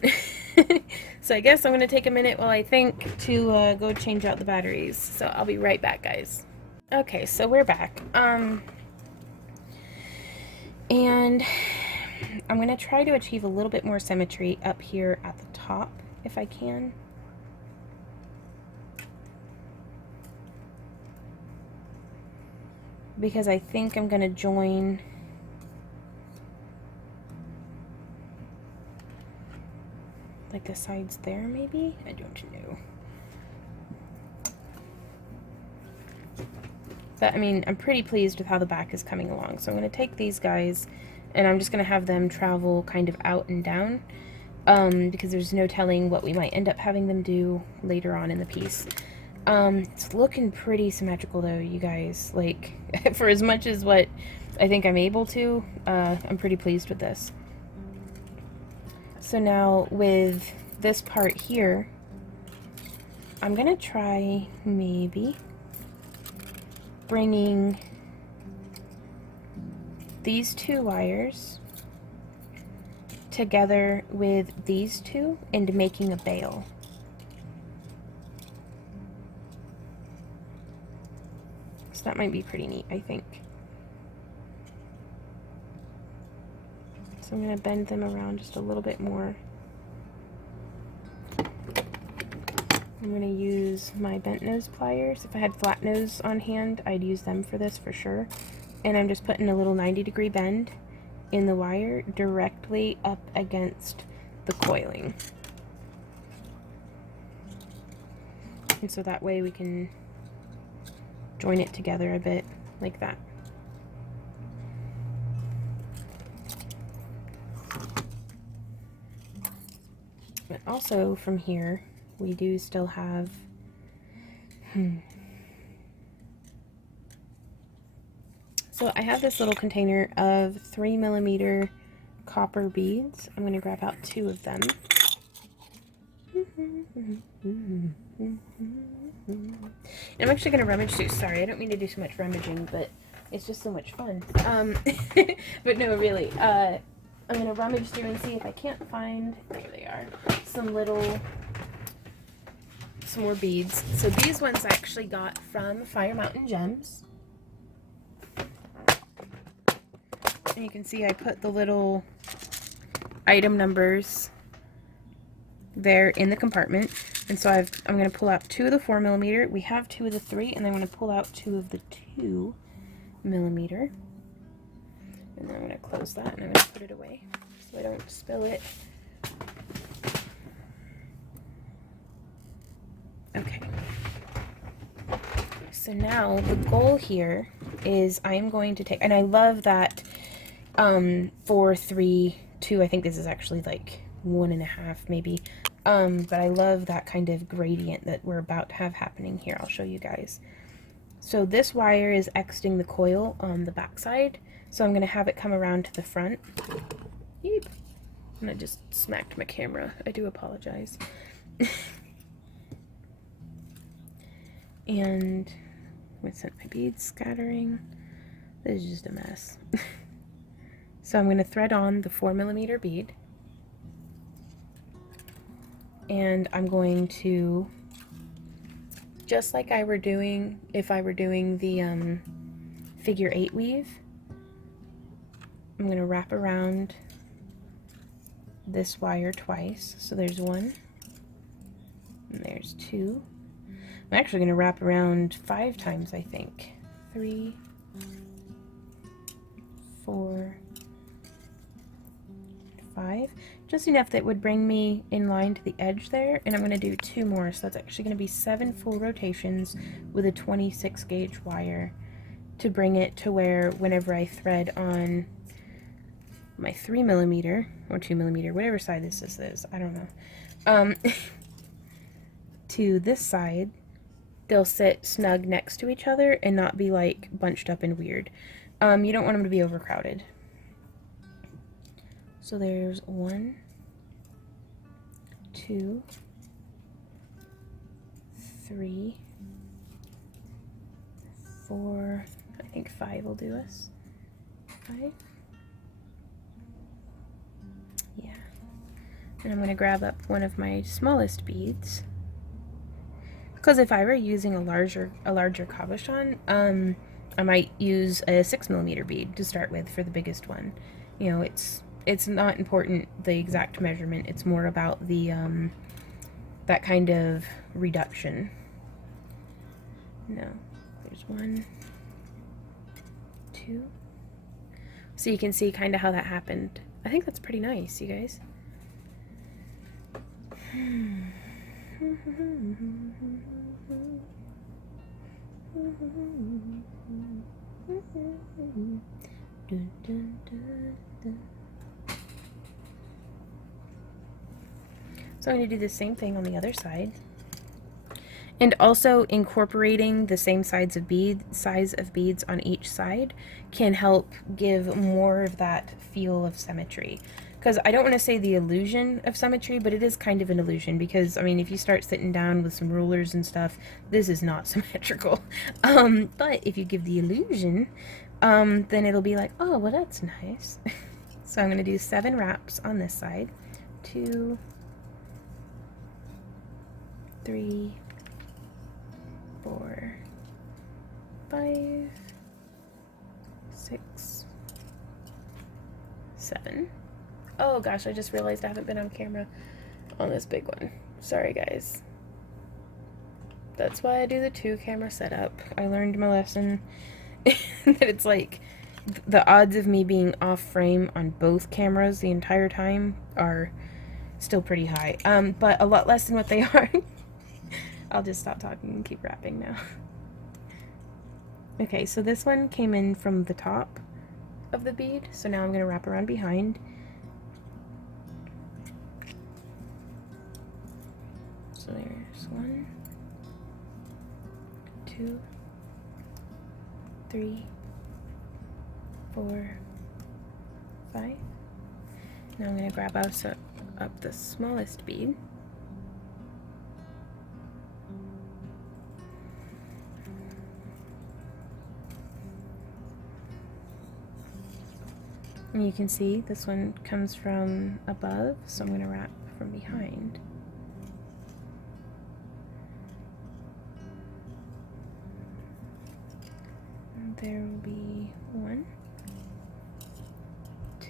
So I guess I'm gonna take a minute while I think to go change out the batteries. So I'll be right back, guys. Okay, so we're back. And I'm gonna try to achieve a little bit more symmetry up here at the top, if I can. Because I think I'm gonna join like the sides there, maybe? I don't know. But I mean, I'm pretty pleased with how the back is coming along. So I'm going to take these guys and I'm just going to have them travel kind of out and down, because there's no telling what we might end up having them do later on in the piece. It's looking pretty symmetrical though, you guys. Like, for as much as what I think I'm able to, I'm pretty pleased with this. So now with this part here, I'm going to try maybe bringing these two wires together with these two and making a bail. So that might be pretty neat, I think. So I'm going to bend them around just a little bit more. I'm going to use my bent nose pliers. If I had flat nose on hand, I'd use them for this for sure. And I'm just putting a little 90-degree bend in the wire directly up against the coiling. And so that way we can join it together a bit like that. But also from here, we do still have So I have this little container of 3mm copper beads. I'm going to grab out 2 of them. And I'm actually going to rummage through. Sorry, I don't mean to do so much rummaging, but it's just so much fun. But no, really, I'm going to rummage through and see if I can't find, there they are, some more beads. So these ones I actually got from Fire Mountain Gems. And you can see I put the little item numbers there in the compartment. And so I'm going to pull out 2 of the 4mm. We have 2 of the 3, and I'm going to pull out 2 of the 2mm. And then I'm going to close that and I'm going to put it away so I don't spill it. Okay. So now the goal here is I am going to take, and I love that 4, 3, 2, I think this is actually like 1.5 maybe. But I love that kind of gradient that we're about to have happening here. I'll show you guys. So this wire is exiting the coil on the back side. So I'm going to have it come around to the front. Yeep. And I just smacked my camera. I do apologize. And I sent my beads scattering. This is just a mess. So I'm going to thread on the 4mm bead. And I'm going to, just like I were doing if I were doing the figure 8 weave, I'm going to wrap around this wire twice. So there's 1, and there's 2. I'm actually going to wrap around 5 times, I think. 3, 4, 5. Just enough that would bring me in line to the edge there, and I'm going to do 2 more, so that's actually going to be 7 full rotations with a 26 gauge wire to bring it to where whenever I thread on my 3mm or 2mm, whatever side this is, I don't know, to this side, they'll sit snug next to each other and not be like bunched up and weird. You don't want them to be overcrowded. So there's 1, 2, 3, 4, I think 5 will do us. 5. Yeah. And I'm going to grab up one of my smallest beads. Because if I were using a larger cabochon, I might use a 6mm bead to start with for the biggest one. You know, it's not important the exact measurement. It's more about the that kind of reduction. No, there's 1, 2. So you can see kind of how that happened. I think that's pretty nice, you guys. So I'm going to do the same thing on the other side. And also incorporating the same size of beads on each side can help give more of that feel of symmetry. Because I don't want to say the illusion of symmetry, but it is kind of an illusion, because I mean, if you start sitting down with some rulers and stuff, this is not symmetrical. But if you give the illusion, then it'll be like, oh, well, that's nice. So I'm going to do 7 wraps on this side. 2, 3, 4, 5, 6, 7. Oh gosh, I just realized I haven't been on camera on this big one. Sorry guys. That's why I do the 2 camera setup. I learned my lesson that it's like the odds of me being off frame on both cameras the entire time are still pretty high. But a lot less than what they are. I'll just stop talking and keep wrapping now. Okay, so this one came in from the top of the bead, so now I'm going to wrap around behind. So there's 1, 2, 3, 4, 5. Now I'm going to grab up the smallest bead. And you can see this one comes from above, so I'm going to wrap from behind. And there will be 1,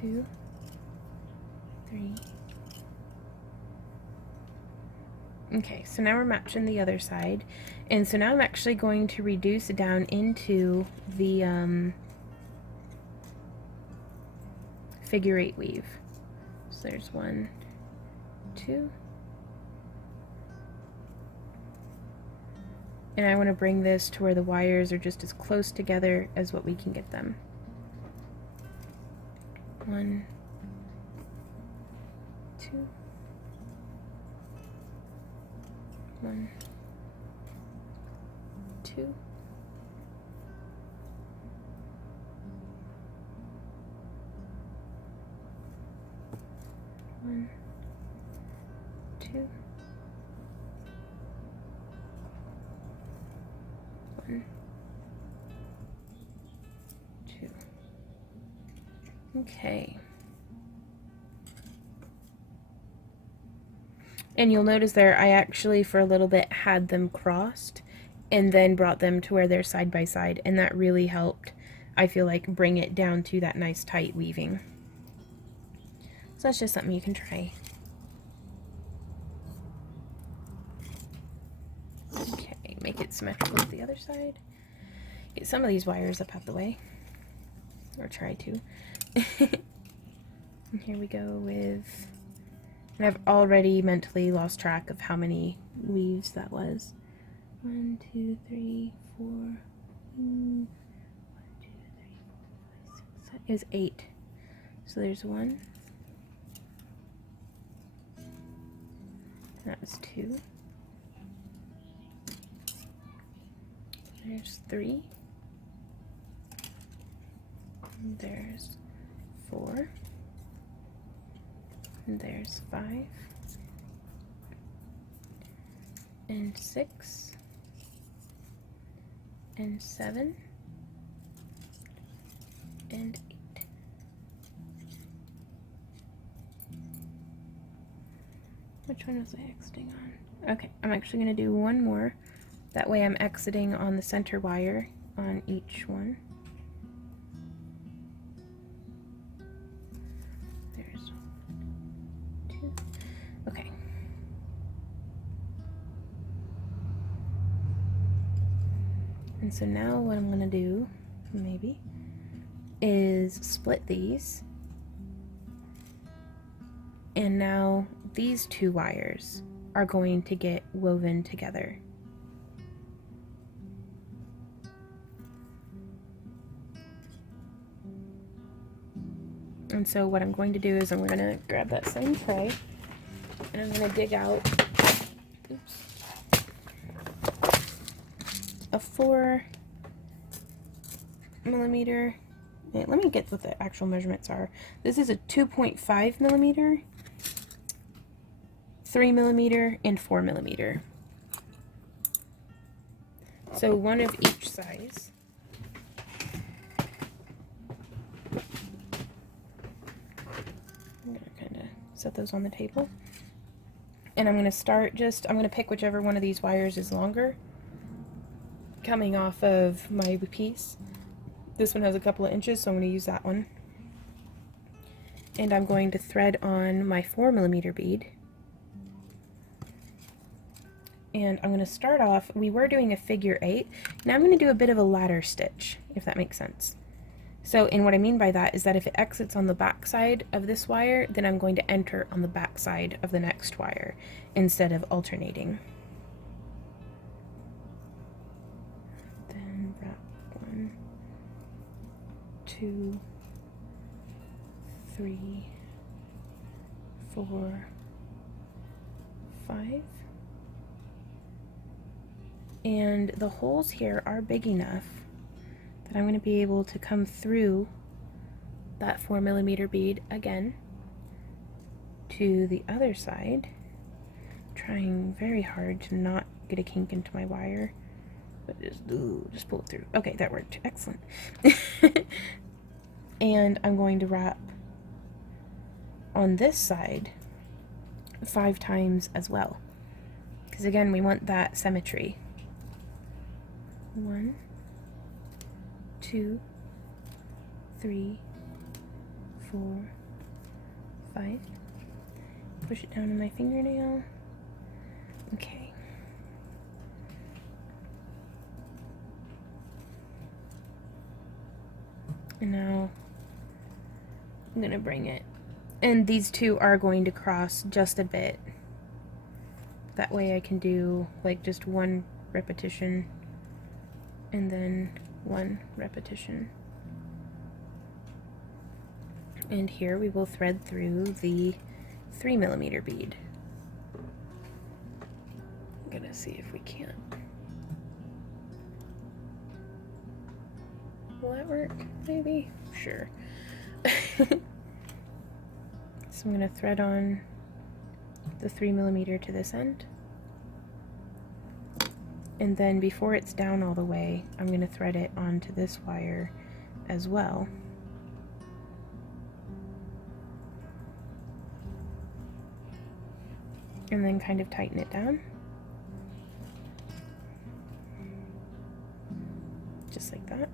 2, 3. Okay, so now we're matching the other side. And so now I'm actually going to reduce down into the figure 8 weave. So there's 1, 2. And I want to bring this to where the wires are just as close together as what we can get them. 1, 2. 1, 2. 2, 1, 2. Okay. And you'll notice there, I actually for a little bit had them crossed and then brought them to where they're side by side, and that really helped, I feel like, bring it down to that nice tight weaving. So that's just something you can try. Okay, make it symmetrical with the other side. Get some of these wires up out the way, or try to. And here we go with, and I've already mentally lost track of how many weaves that was. 1, 2, 3, 4. 1, 2, 3, 4, 5, 6, 7. It was 8. So there's 1. That was 2. There's 3. And there's 4. And there's 5. And 6. And 7. And 8. Which one was I exiting on? Okay, I'm actually going to do one more. That way I'm exiting on the center wire on each one. There's 2. Okay. And so now what I'm going to do, maybe, is split these. And now these 2 wires are going to get woven together. And so what I'm going to do is I'm going to grab that same tray and I'm going to dig out, oops, a 4mm. Let me get what the actual measurements are. This is a 2.5mm, 3mm, and 4mm. So one of each size. I'm going to kind of set those on the table. And I'm going to start I'm going to pick whichever one of these wires is longer, coming off of my piece. This one has a couple of inches, so I'm going to use that one. And I'm going to thread on my 4mm bead. And I'm going to start off, we were doing a figure 8. Now I'm going to do a bit of a ladder stitch, if that makes sense. So, and what I mean by that is that if it exits on the back side of this wire, then I'm going to enter on the back side of the next wire instead of alternating. Then wrap 1, 2, 3, 4, 5. And the holes here are big enough that I'm going to be able to come through that 4mm bead again to the other side, trying very hard to not get a kink into my wire, but just pull it through. Okay, that worked. Excellent. And I'm going to wrap on this side 5 times as well, because again we want that symmetry. 1, 2, 3, 4, 5. Push it down in my fingernail. Okay. And now I'm going to bring it. And these 2 are going to cross just a bit. That way I can do like just 1 repetition and then 1 repetition. And here we will thread through the 3mm bead. I'm gonna see if we can't. Will that work? Maybe? Sure. So I'm gonna thread on the 3mm to this end. And then before it's down all the way, I'm going to thread it onto this wire as well. And then kind of tighten it down. Just like that.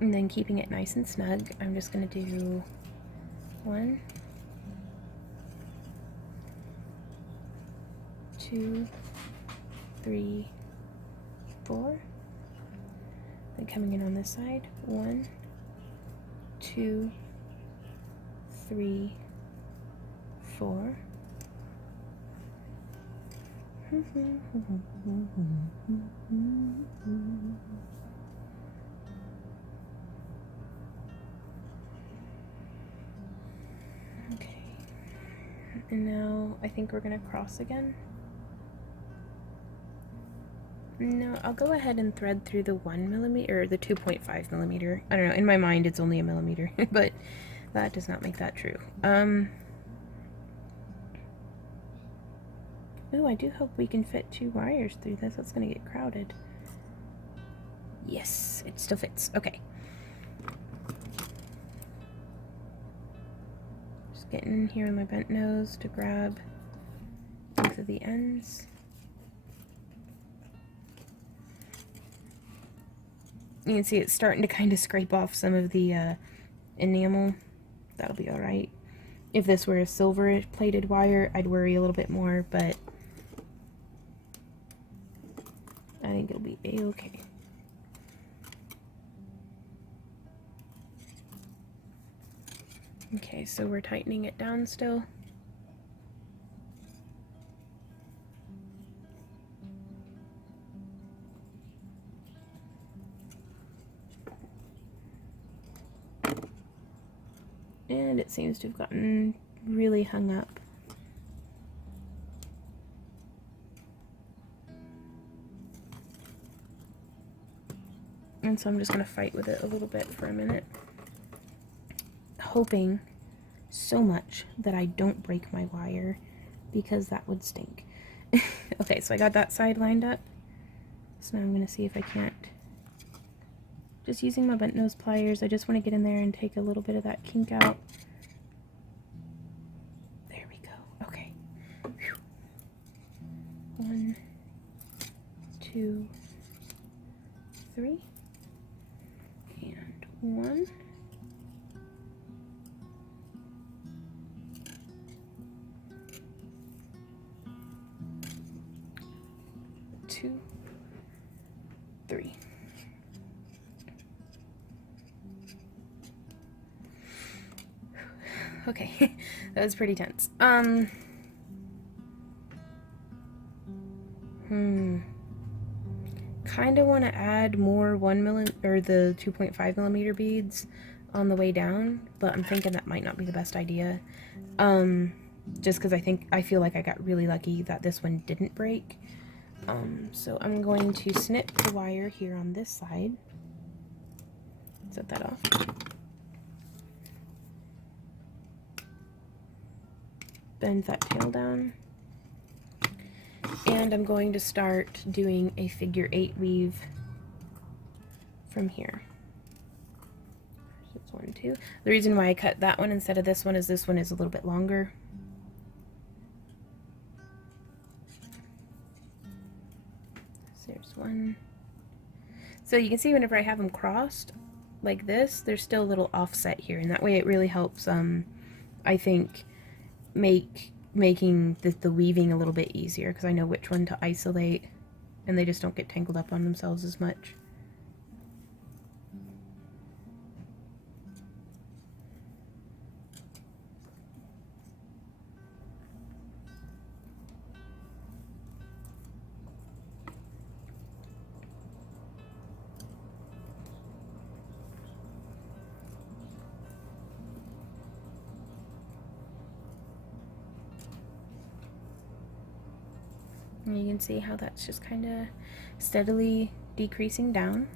And then keeping it nice and snug, I'm just going to do 1, 2, 3, 4. Then coming in on this side, 1, 2, 3, 4. Okay. And now I think we're gonna cross again. No, I'll go ahead and thread through the 1mm or the 2.5mm. I don't know, in my mind it's only a millimeter, but that does not make that true. Ooh, I do hope we can fit 2 wires through this. That's gonna get crowded. Yes, it still fits. Okay. Just getting in here on my bent nose to grab both of the ends. You can see it's starting to kind of scrape off some of the enamel. That'll be alright. If this were a silver plated wire, I'd worry a little bit more, but I think it'll be a-okay. Okay, so we're tightening it down still. And it seems to have gotten really hung up. And so I'm just going to fight with it a little bit for a minute, hoping so much that I don't break my wire, because that would stink. Okay, so I got that side lined up. So now I'm going to see if I can't, just using my bent nose pliers, I just want to get in there and take a little bit of that kink out. There we go. Okay. Whew. 1, 2, 3. And 1. 2, 3. Okay, that was pretty tense. Kind of want to add more 1mm or the 2.5mm beads on the way down, but I'm thinking that might not be the best idea. Just because I feel like I got really lucky that this one didn't break. So I'm going to snip the wire here on this side. Set that off. Bend that tail down. And I'm going to start doing a figure 8 weave from here. So it's 1, 2. The reason why I cut that one instead of this one is a little bit longer. So there's 1. So you can see whenever I have them crossed like this, there's still a little offset here, and that way it really helps, I think, making the weaving a little bit easier, because I know which one to isolate and they just don't get tangled up on themselves as much. And you can see how that's just kind of steadily decreasing down.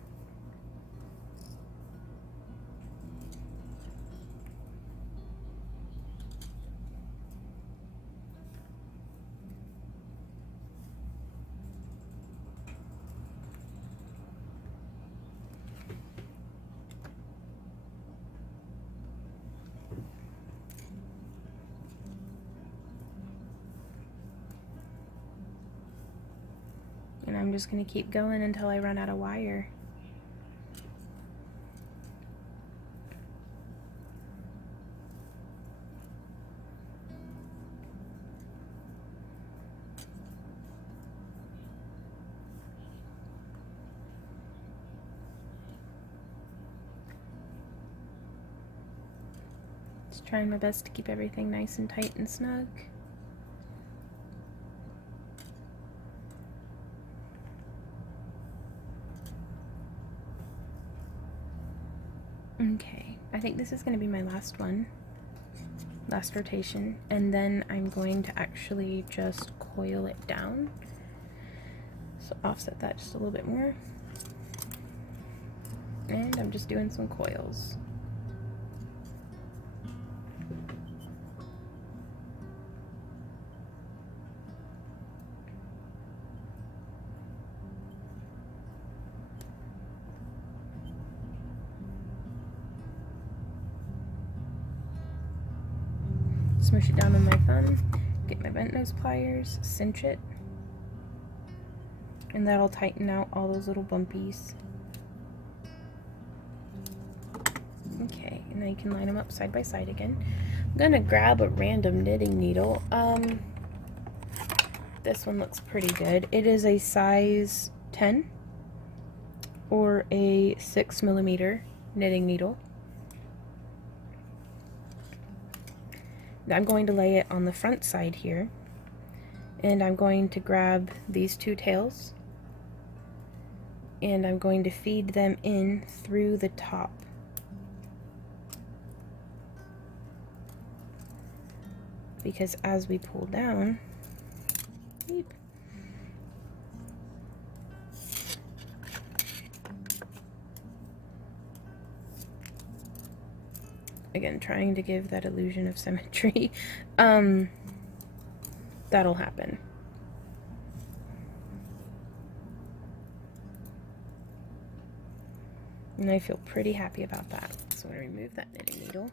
I'm just going to keep going until I run out of wire. Just trying my best to keep everything nice and tight and snug. Okay, I think this is going to be my last one, last rotation, and then I'm going to actually just coil it down. So offset that just a little bit more. And I'm just doing some coils. Smush it down on my thumb, get my bent nose pliers, cinch it, and that'll tighten out all those little bumpies. Okay, and now you can line them up side by side again. I'm gonna grab a random knitting needle. This one looks pretty good. It is a size 10 or a 6mm knitting needle. I'm going to lay it on the front side here, and I'm going to grab these two tails and I'm going to feed them in through the top. Because as we pull down, beep, again, trying to give that illusion of symmetry, that'll happen. And I feel pretty happy about that. So I'm going to remove that knitting needle.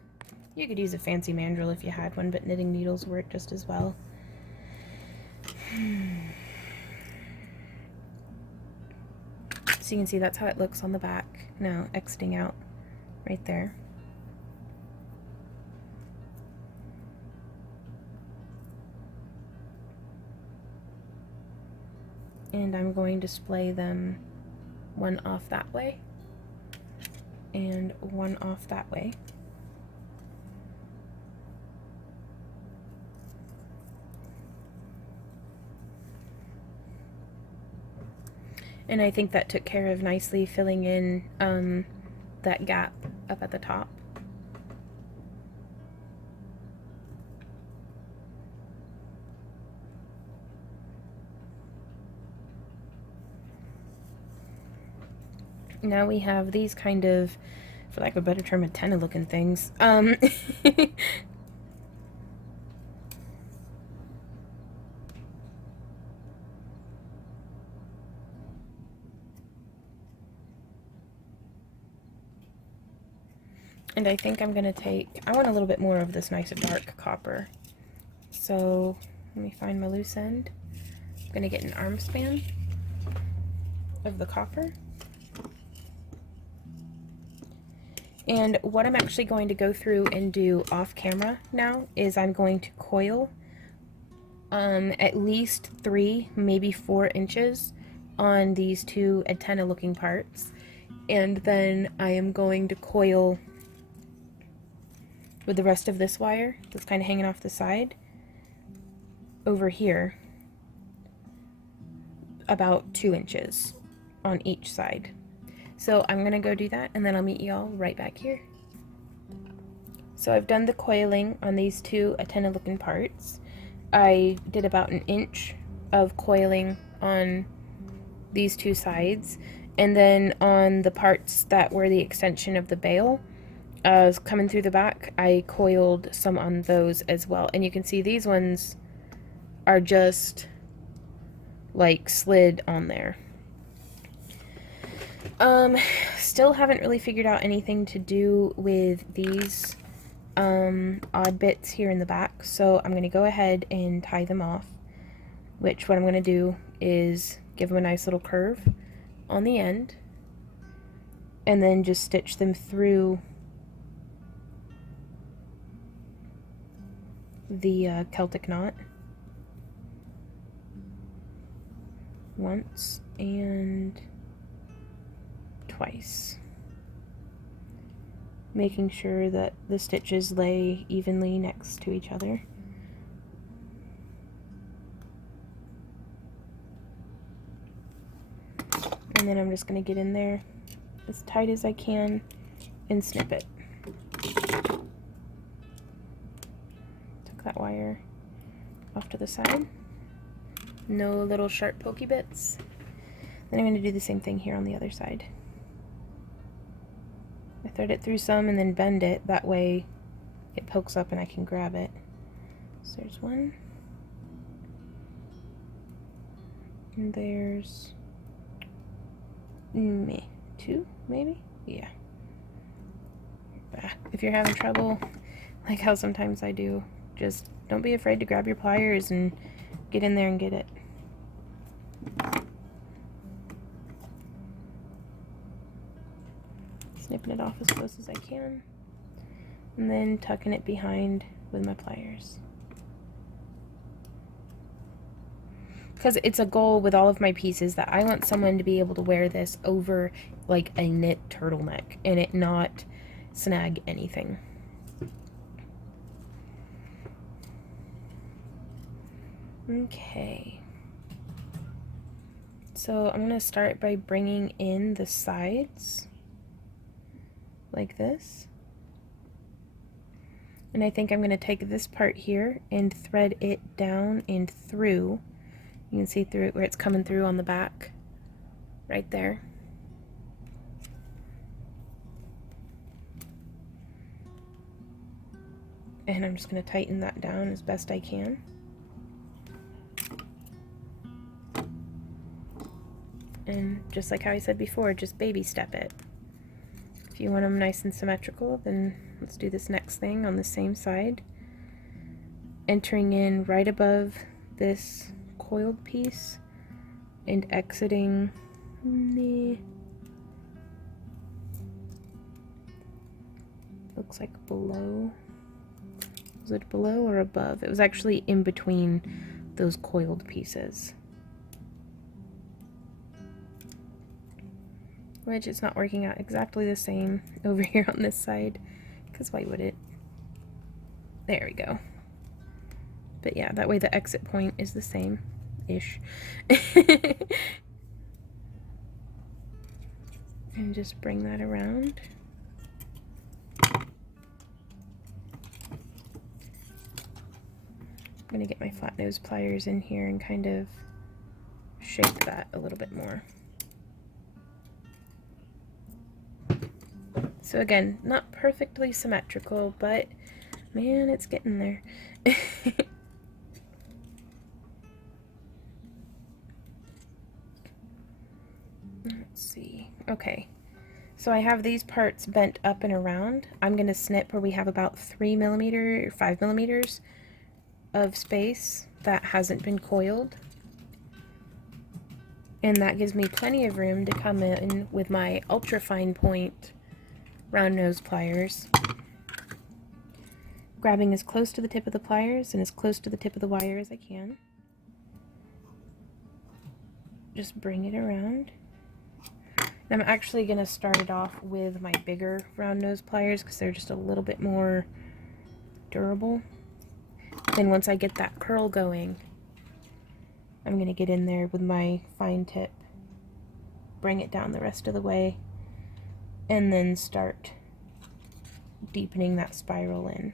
You could use a fancy mandrel if you had one, but knitting needles work just as well. So you can see that's how it looks on the back. Now exiting out right there. And I'm going to splay them one off that way and one off that way. And I think that took care of nicely filling in that gap up at the top. Now we have these kind of, for lack of a better term, antenna looking things. And I think I'm going to take, I want a little bit more of this nice dark copper. So let me find my loose end. I'm going to get an arm span of the copper. And what I'm actually going to go through and do off camera now is I'm going to coil at least 3, maybe 4 inches on these two antenna looking parts. And then I am going to coil with the rest of this wire that's kind of hanging off the side over here about 2 inches on each side. So I'm gonna go do that and then I'll meet y'all right back here. So I've done the coiling on these two antenna looking parts. I did about 1 inch of coiling on these two sides, and then on the parts that were the extension of the bail coming through the back, I coiled some on those as well. And you can see these ones are just like slid on there. Still haven't really figured out anything to do with these odd bits here in the back, so I'm going to go ahead and tie them off, which what I'm going to do is give them a nice little curve on the end, and then just stitch them through the Celtic knot once and twice, making sure that the stitches lay evenly next to each other. And then I'm just going to get in there as tight as I can and snip it. Took that wire off to the side. No little sharp pokey bits. Then I'm going to do the same thing here on the other side. I thread it through some and then bend it. That way it pokes up and I can grab it. So there's one. And there's two, maybe? Yeah. If you're having trouble, like how sometimes I do, just don't be afraid to grab your pliers and get in there and get it. Snipping it off as close as I can, and then tucking it behind with my pliers. Because it's a goal with all of my pieces that I want someone to be able to wear this over like a knit turtleneck and it not snag anything. Okay. So I'm going to start by bringing in the sides like this. And I think I'm going to take this part here and thread it down and through. You can see through it where it's coming through on the back, right there. And I'm just going to tighten that down as best I can. And just like how I said before, just baby step it. If you want them nice and symmetrical, then let's do this next thing on the same side. Entering in right above this coiled piece and exiting looks like below. Was it below or above? It was actually in between those coiled pieces, which it's not working out exactly the same over here on this side, because why would it? There we go. But yeah, that way the exit point is the same-ish. And just bring that around. I'm going to get my flat nose pliers in here and kind of shape that a little bit more. So again, not perfectly symmetrical, but man, it's getting there. Let's see. Okay, so I have these parts bent up and around. I'm going to snip where we have about 3 millimeters or 5 millimeters of space that hasn't been coiled. And that gives me plenty of room to come in with my ultra fine point round nose pliers, grabbing as close to the tip of the pliers and as close to the tip of the wire as I can. Just bring it around. And I'm actually going to start it off with my bigger round nose pliers because they're just a little bit more durable. Then once I get that curl going, I'm going to get in there with my fine tip, bring it down the rest of the way, and then start deepening that spiral in.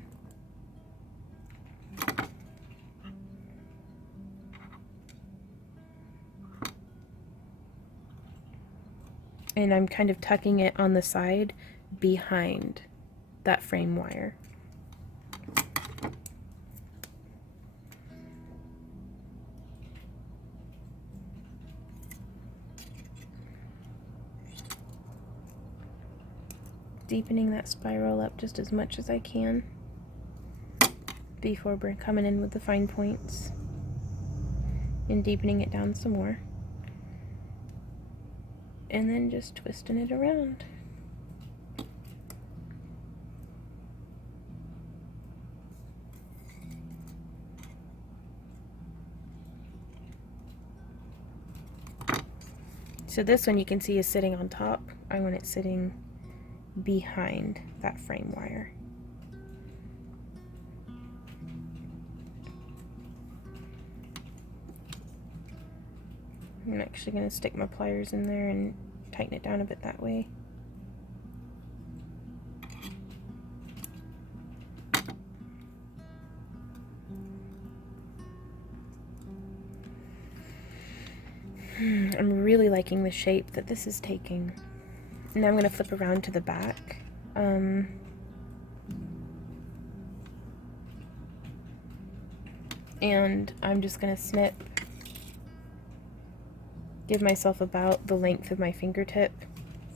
And I'm kind of tucking it on the side behind that frame wire. Deepening that spiral up just as much as I can before coming in with the fine points and deepening it down some more. and then just twisting it around. So this one you can see is sitting on top. I want it sitting behind that frame wire. I'm actually going to stick my pliers in there and tighten it down a bit that way. I'm really liking the shape that this is taking. Now I'm going to flip around to the back. And I'm just going to snip, give myself about the length of my fingertip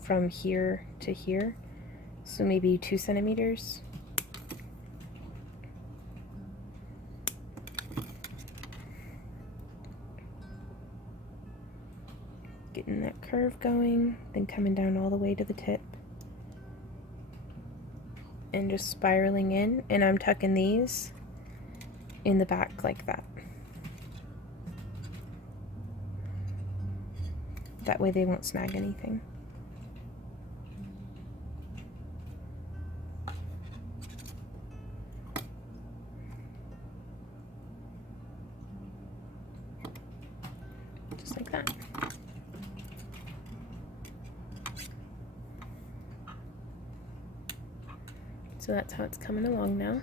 from here to here, so maybe 2 centimeters. Getting that curve going, then coming down all the way to the tip and just spiraling in, and I'm tucking these in the back like that. That way they won't snag anything. Just like that. So that's how it's coming along now.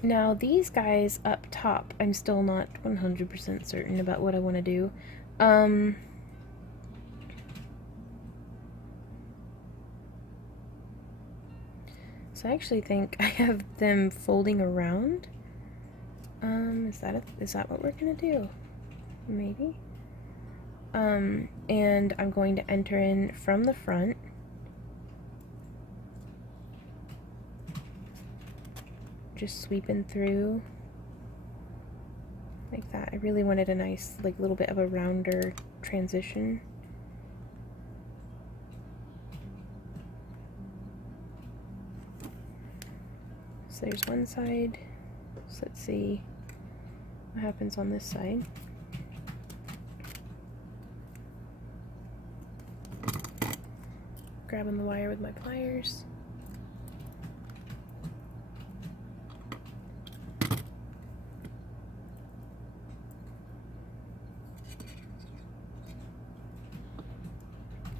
Now these guys up top, I'm still not 100% certain about what I want to do. So I actually think I have them folding around. Is that what we're gonna do? Maybe. And I'm going to enter in from the front. Just sweeping through like that. I really wanted a nice, like, little bit of a rounder transition. So there's one side. So let's see what happens on this side. Grabbing the wire with my pliers.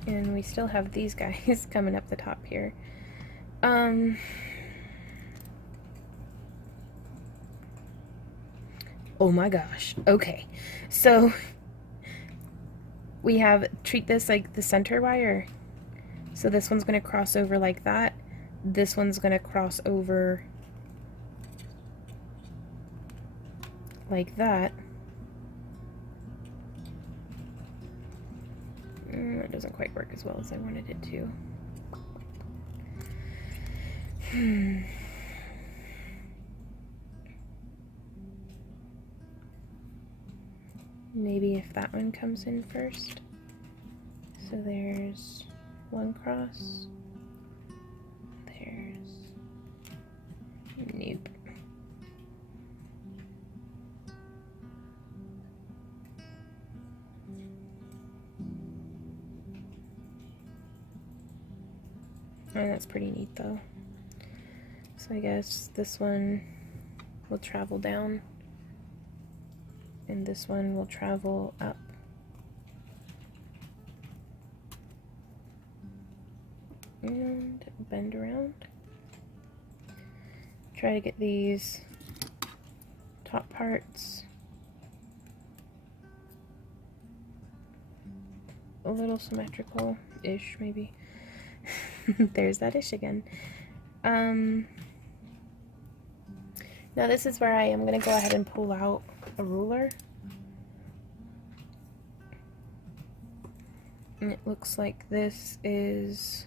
And we still have these guys coming up the top here. Oh my gosh. Okay. So we have, treat this like the center wire. So this one's going to cross over like that. This one's going to cross over like that. It doesn't quite work as well as I wanted it to. Maybe if that one comes in first. So there's one cross. There's... Nope. Oh, that's pretty neat though. So I guess this one will travel down and this one will travel up. And bend around. Try to get these top parts a little symmetrical-ish, maybe. There's that ish again. Now this is where I am going to go ahead and pull out a ruler. And it looks like this is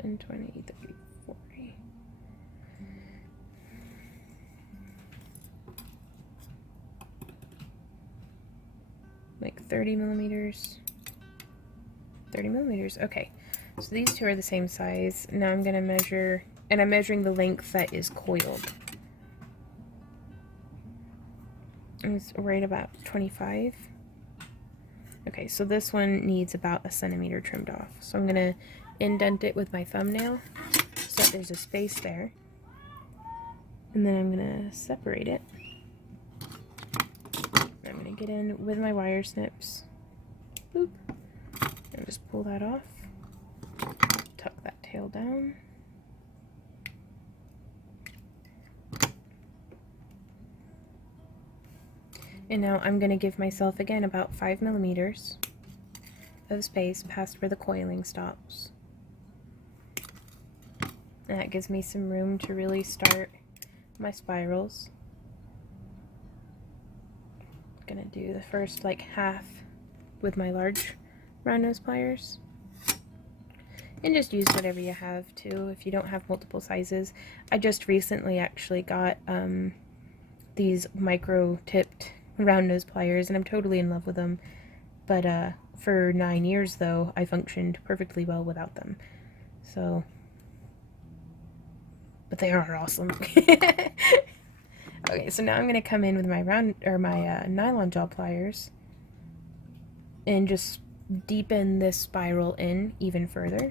10, 20, 30, 40. 30 millimeters. 30 millimeters, okay. So these two are the same size. Now I'm gonna measure, and I'm measuring the length that is coiled. It's right about 25. Okay, so this one needs about 1 centimeter trimmed off. So I'm gonna indent it with my thumbnail so that there's a space there. And then I'm gonna separate it. I'm gonna get in with my wire snips. Boop. And just pull that off. Tuck that tail down. And now I'm going to give myself again about 5 millimeters of space past where the coiling stops. And that gives me some room to really start my spirals. I'm going to do the first like half with my large round nose pliers. And just use whatever you have too if you don't have multiple sizes. I just recently actually got these micro tipped round nose pliers and I'm totally in love with them. But for 9 years though, I functioned perfectly well without them. So, but they are awesome. Okay, so now I'm gonna come in with my nylon jaw pliers and just deepen this spiral in even further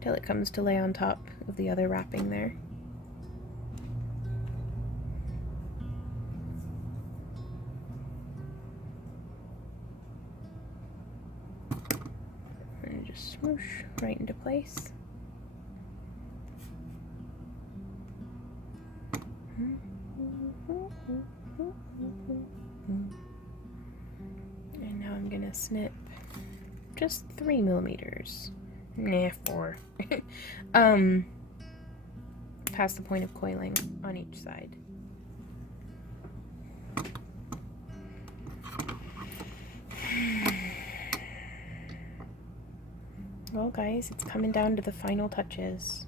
till it comes to lay on top of the other wrapping there. And just smoosh right into place. And now I'm gonna snip just 3 millimeters. Nah, 4. Past the point of coiling on each side. Well guys, it's coming down to the final touches.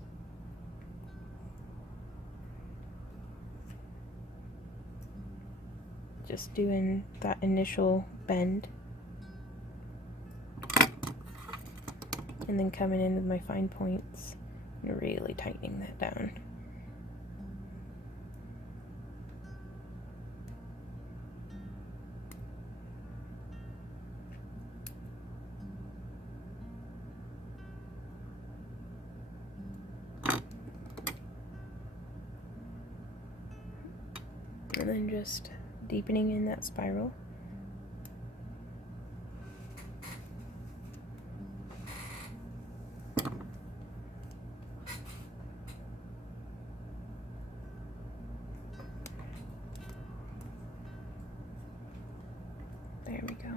Just doing that initial bend. And then coming in with my fine points and really tightening that down. And then just deepening in that spiral. There we go.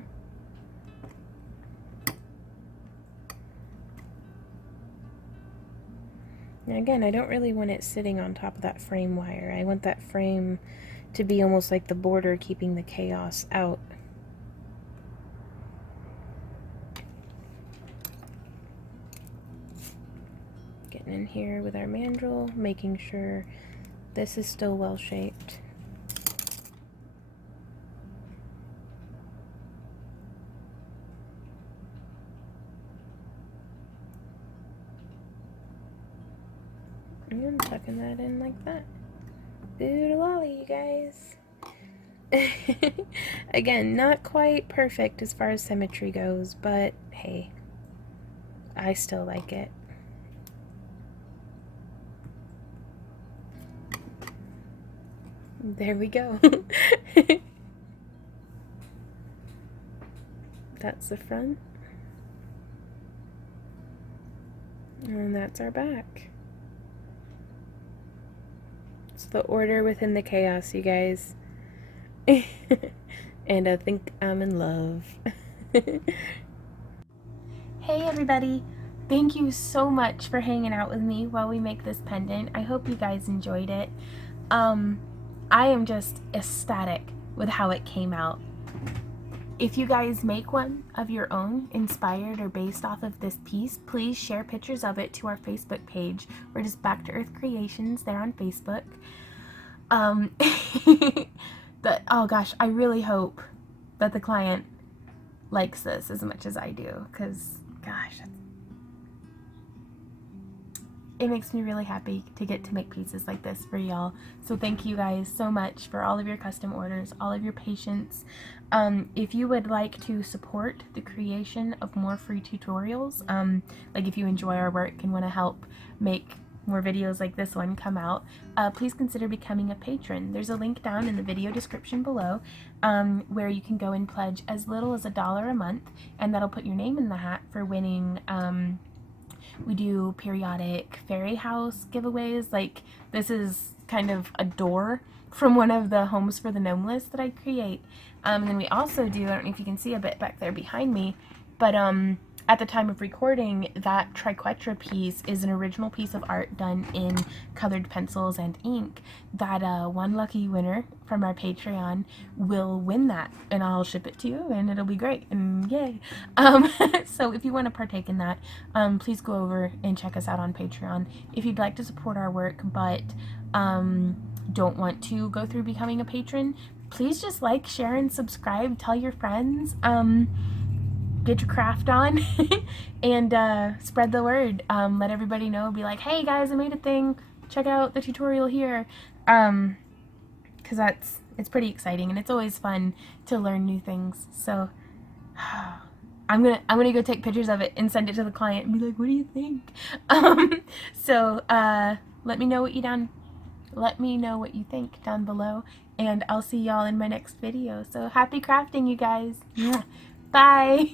Now again, I don't really want it sitting on top of that frame wire. I want that frame to be almost like the border keeping the chaos out. Getting in here with our mandrel, making sure this is still well shaped. And tucking that in like that. Boodalolly, you guys. Again, not quite perfect as far as symmetry goes, but hey, I still like it. There we go. That's the front. And that's our back. It's the order within the chaos, you guys. And I think I'm in love. Hey everybody! Thank you so much for hanging out with me while we make this pendant. I hope you guys enjoyed it. I am just ecstatic with how it came out. If you guys make one of your own, inspired or based off of this piece, please share pictures of it to our Facebook page. We're just Back to Earth Creations there on Facebook. But oh gosh, I really hope that the client likes this as much as I do, because gosh, it makes me really happy to get to make pieces like this for y'all. So thank you guys so much for all of your custom orders, all of your patience. If you would like to support the creation of more free tutorials, like if you enjoy our work and want to help make more videos like this one come out, please consider becoming a patron. There's a link down in the video description below where you can go and pledge as little as $1 a month, and that'll put your name in the hat for winning. We do periodic fairy house giveaways. Like, this is kind of a door from one of the homes for the gnomeless that I create. And then we also do, I don't know if you can see a bit back there behind me, but at the time of recording, that triquetra piece is an original piece of art done in colored pencils and ink that one lucky winner from our Patreon will win that, and I'll ship it to you, and it'll be great, and yay. So if you want to partake in that, please go over and check us out on Patreon. If you'd like to support our work but don't want to go through becoming a patron, please just like, share, and subscribe. Tell your friends. Get your craft on and spread the word. Let everybody know. Be like, hey guys, I made a thing. Check out the tutorial here. Because it's pretty exciting, and it's always fun to learn new things. So I'm gonna go take pictures of it and send it to the client and be like, what do you think? So let me know what you think down below, and I'll see y'all in my next video. So happy crafting, you guys. Bye.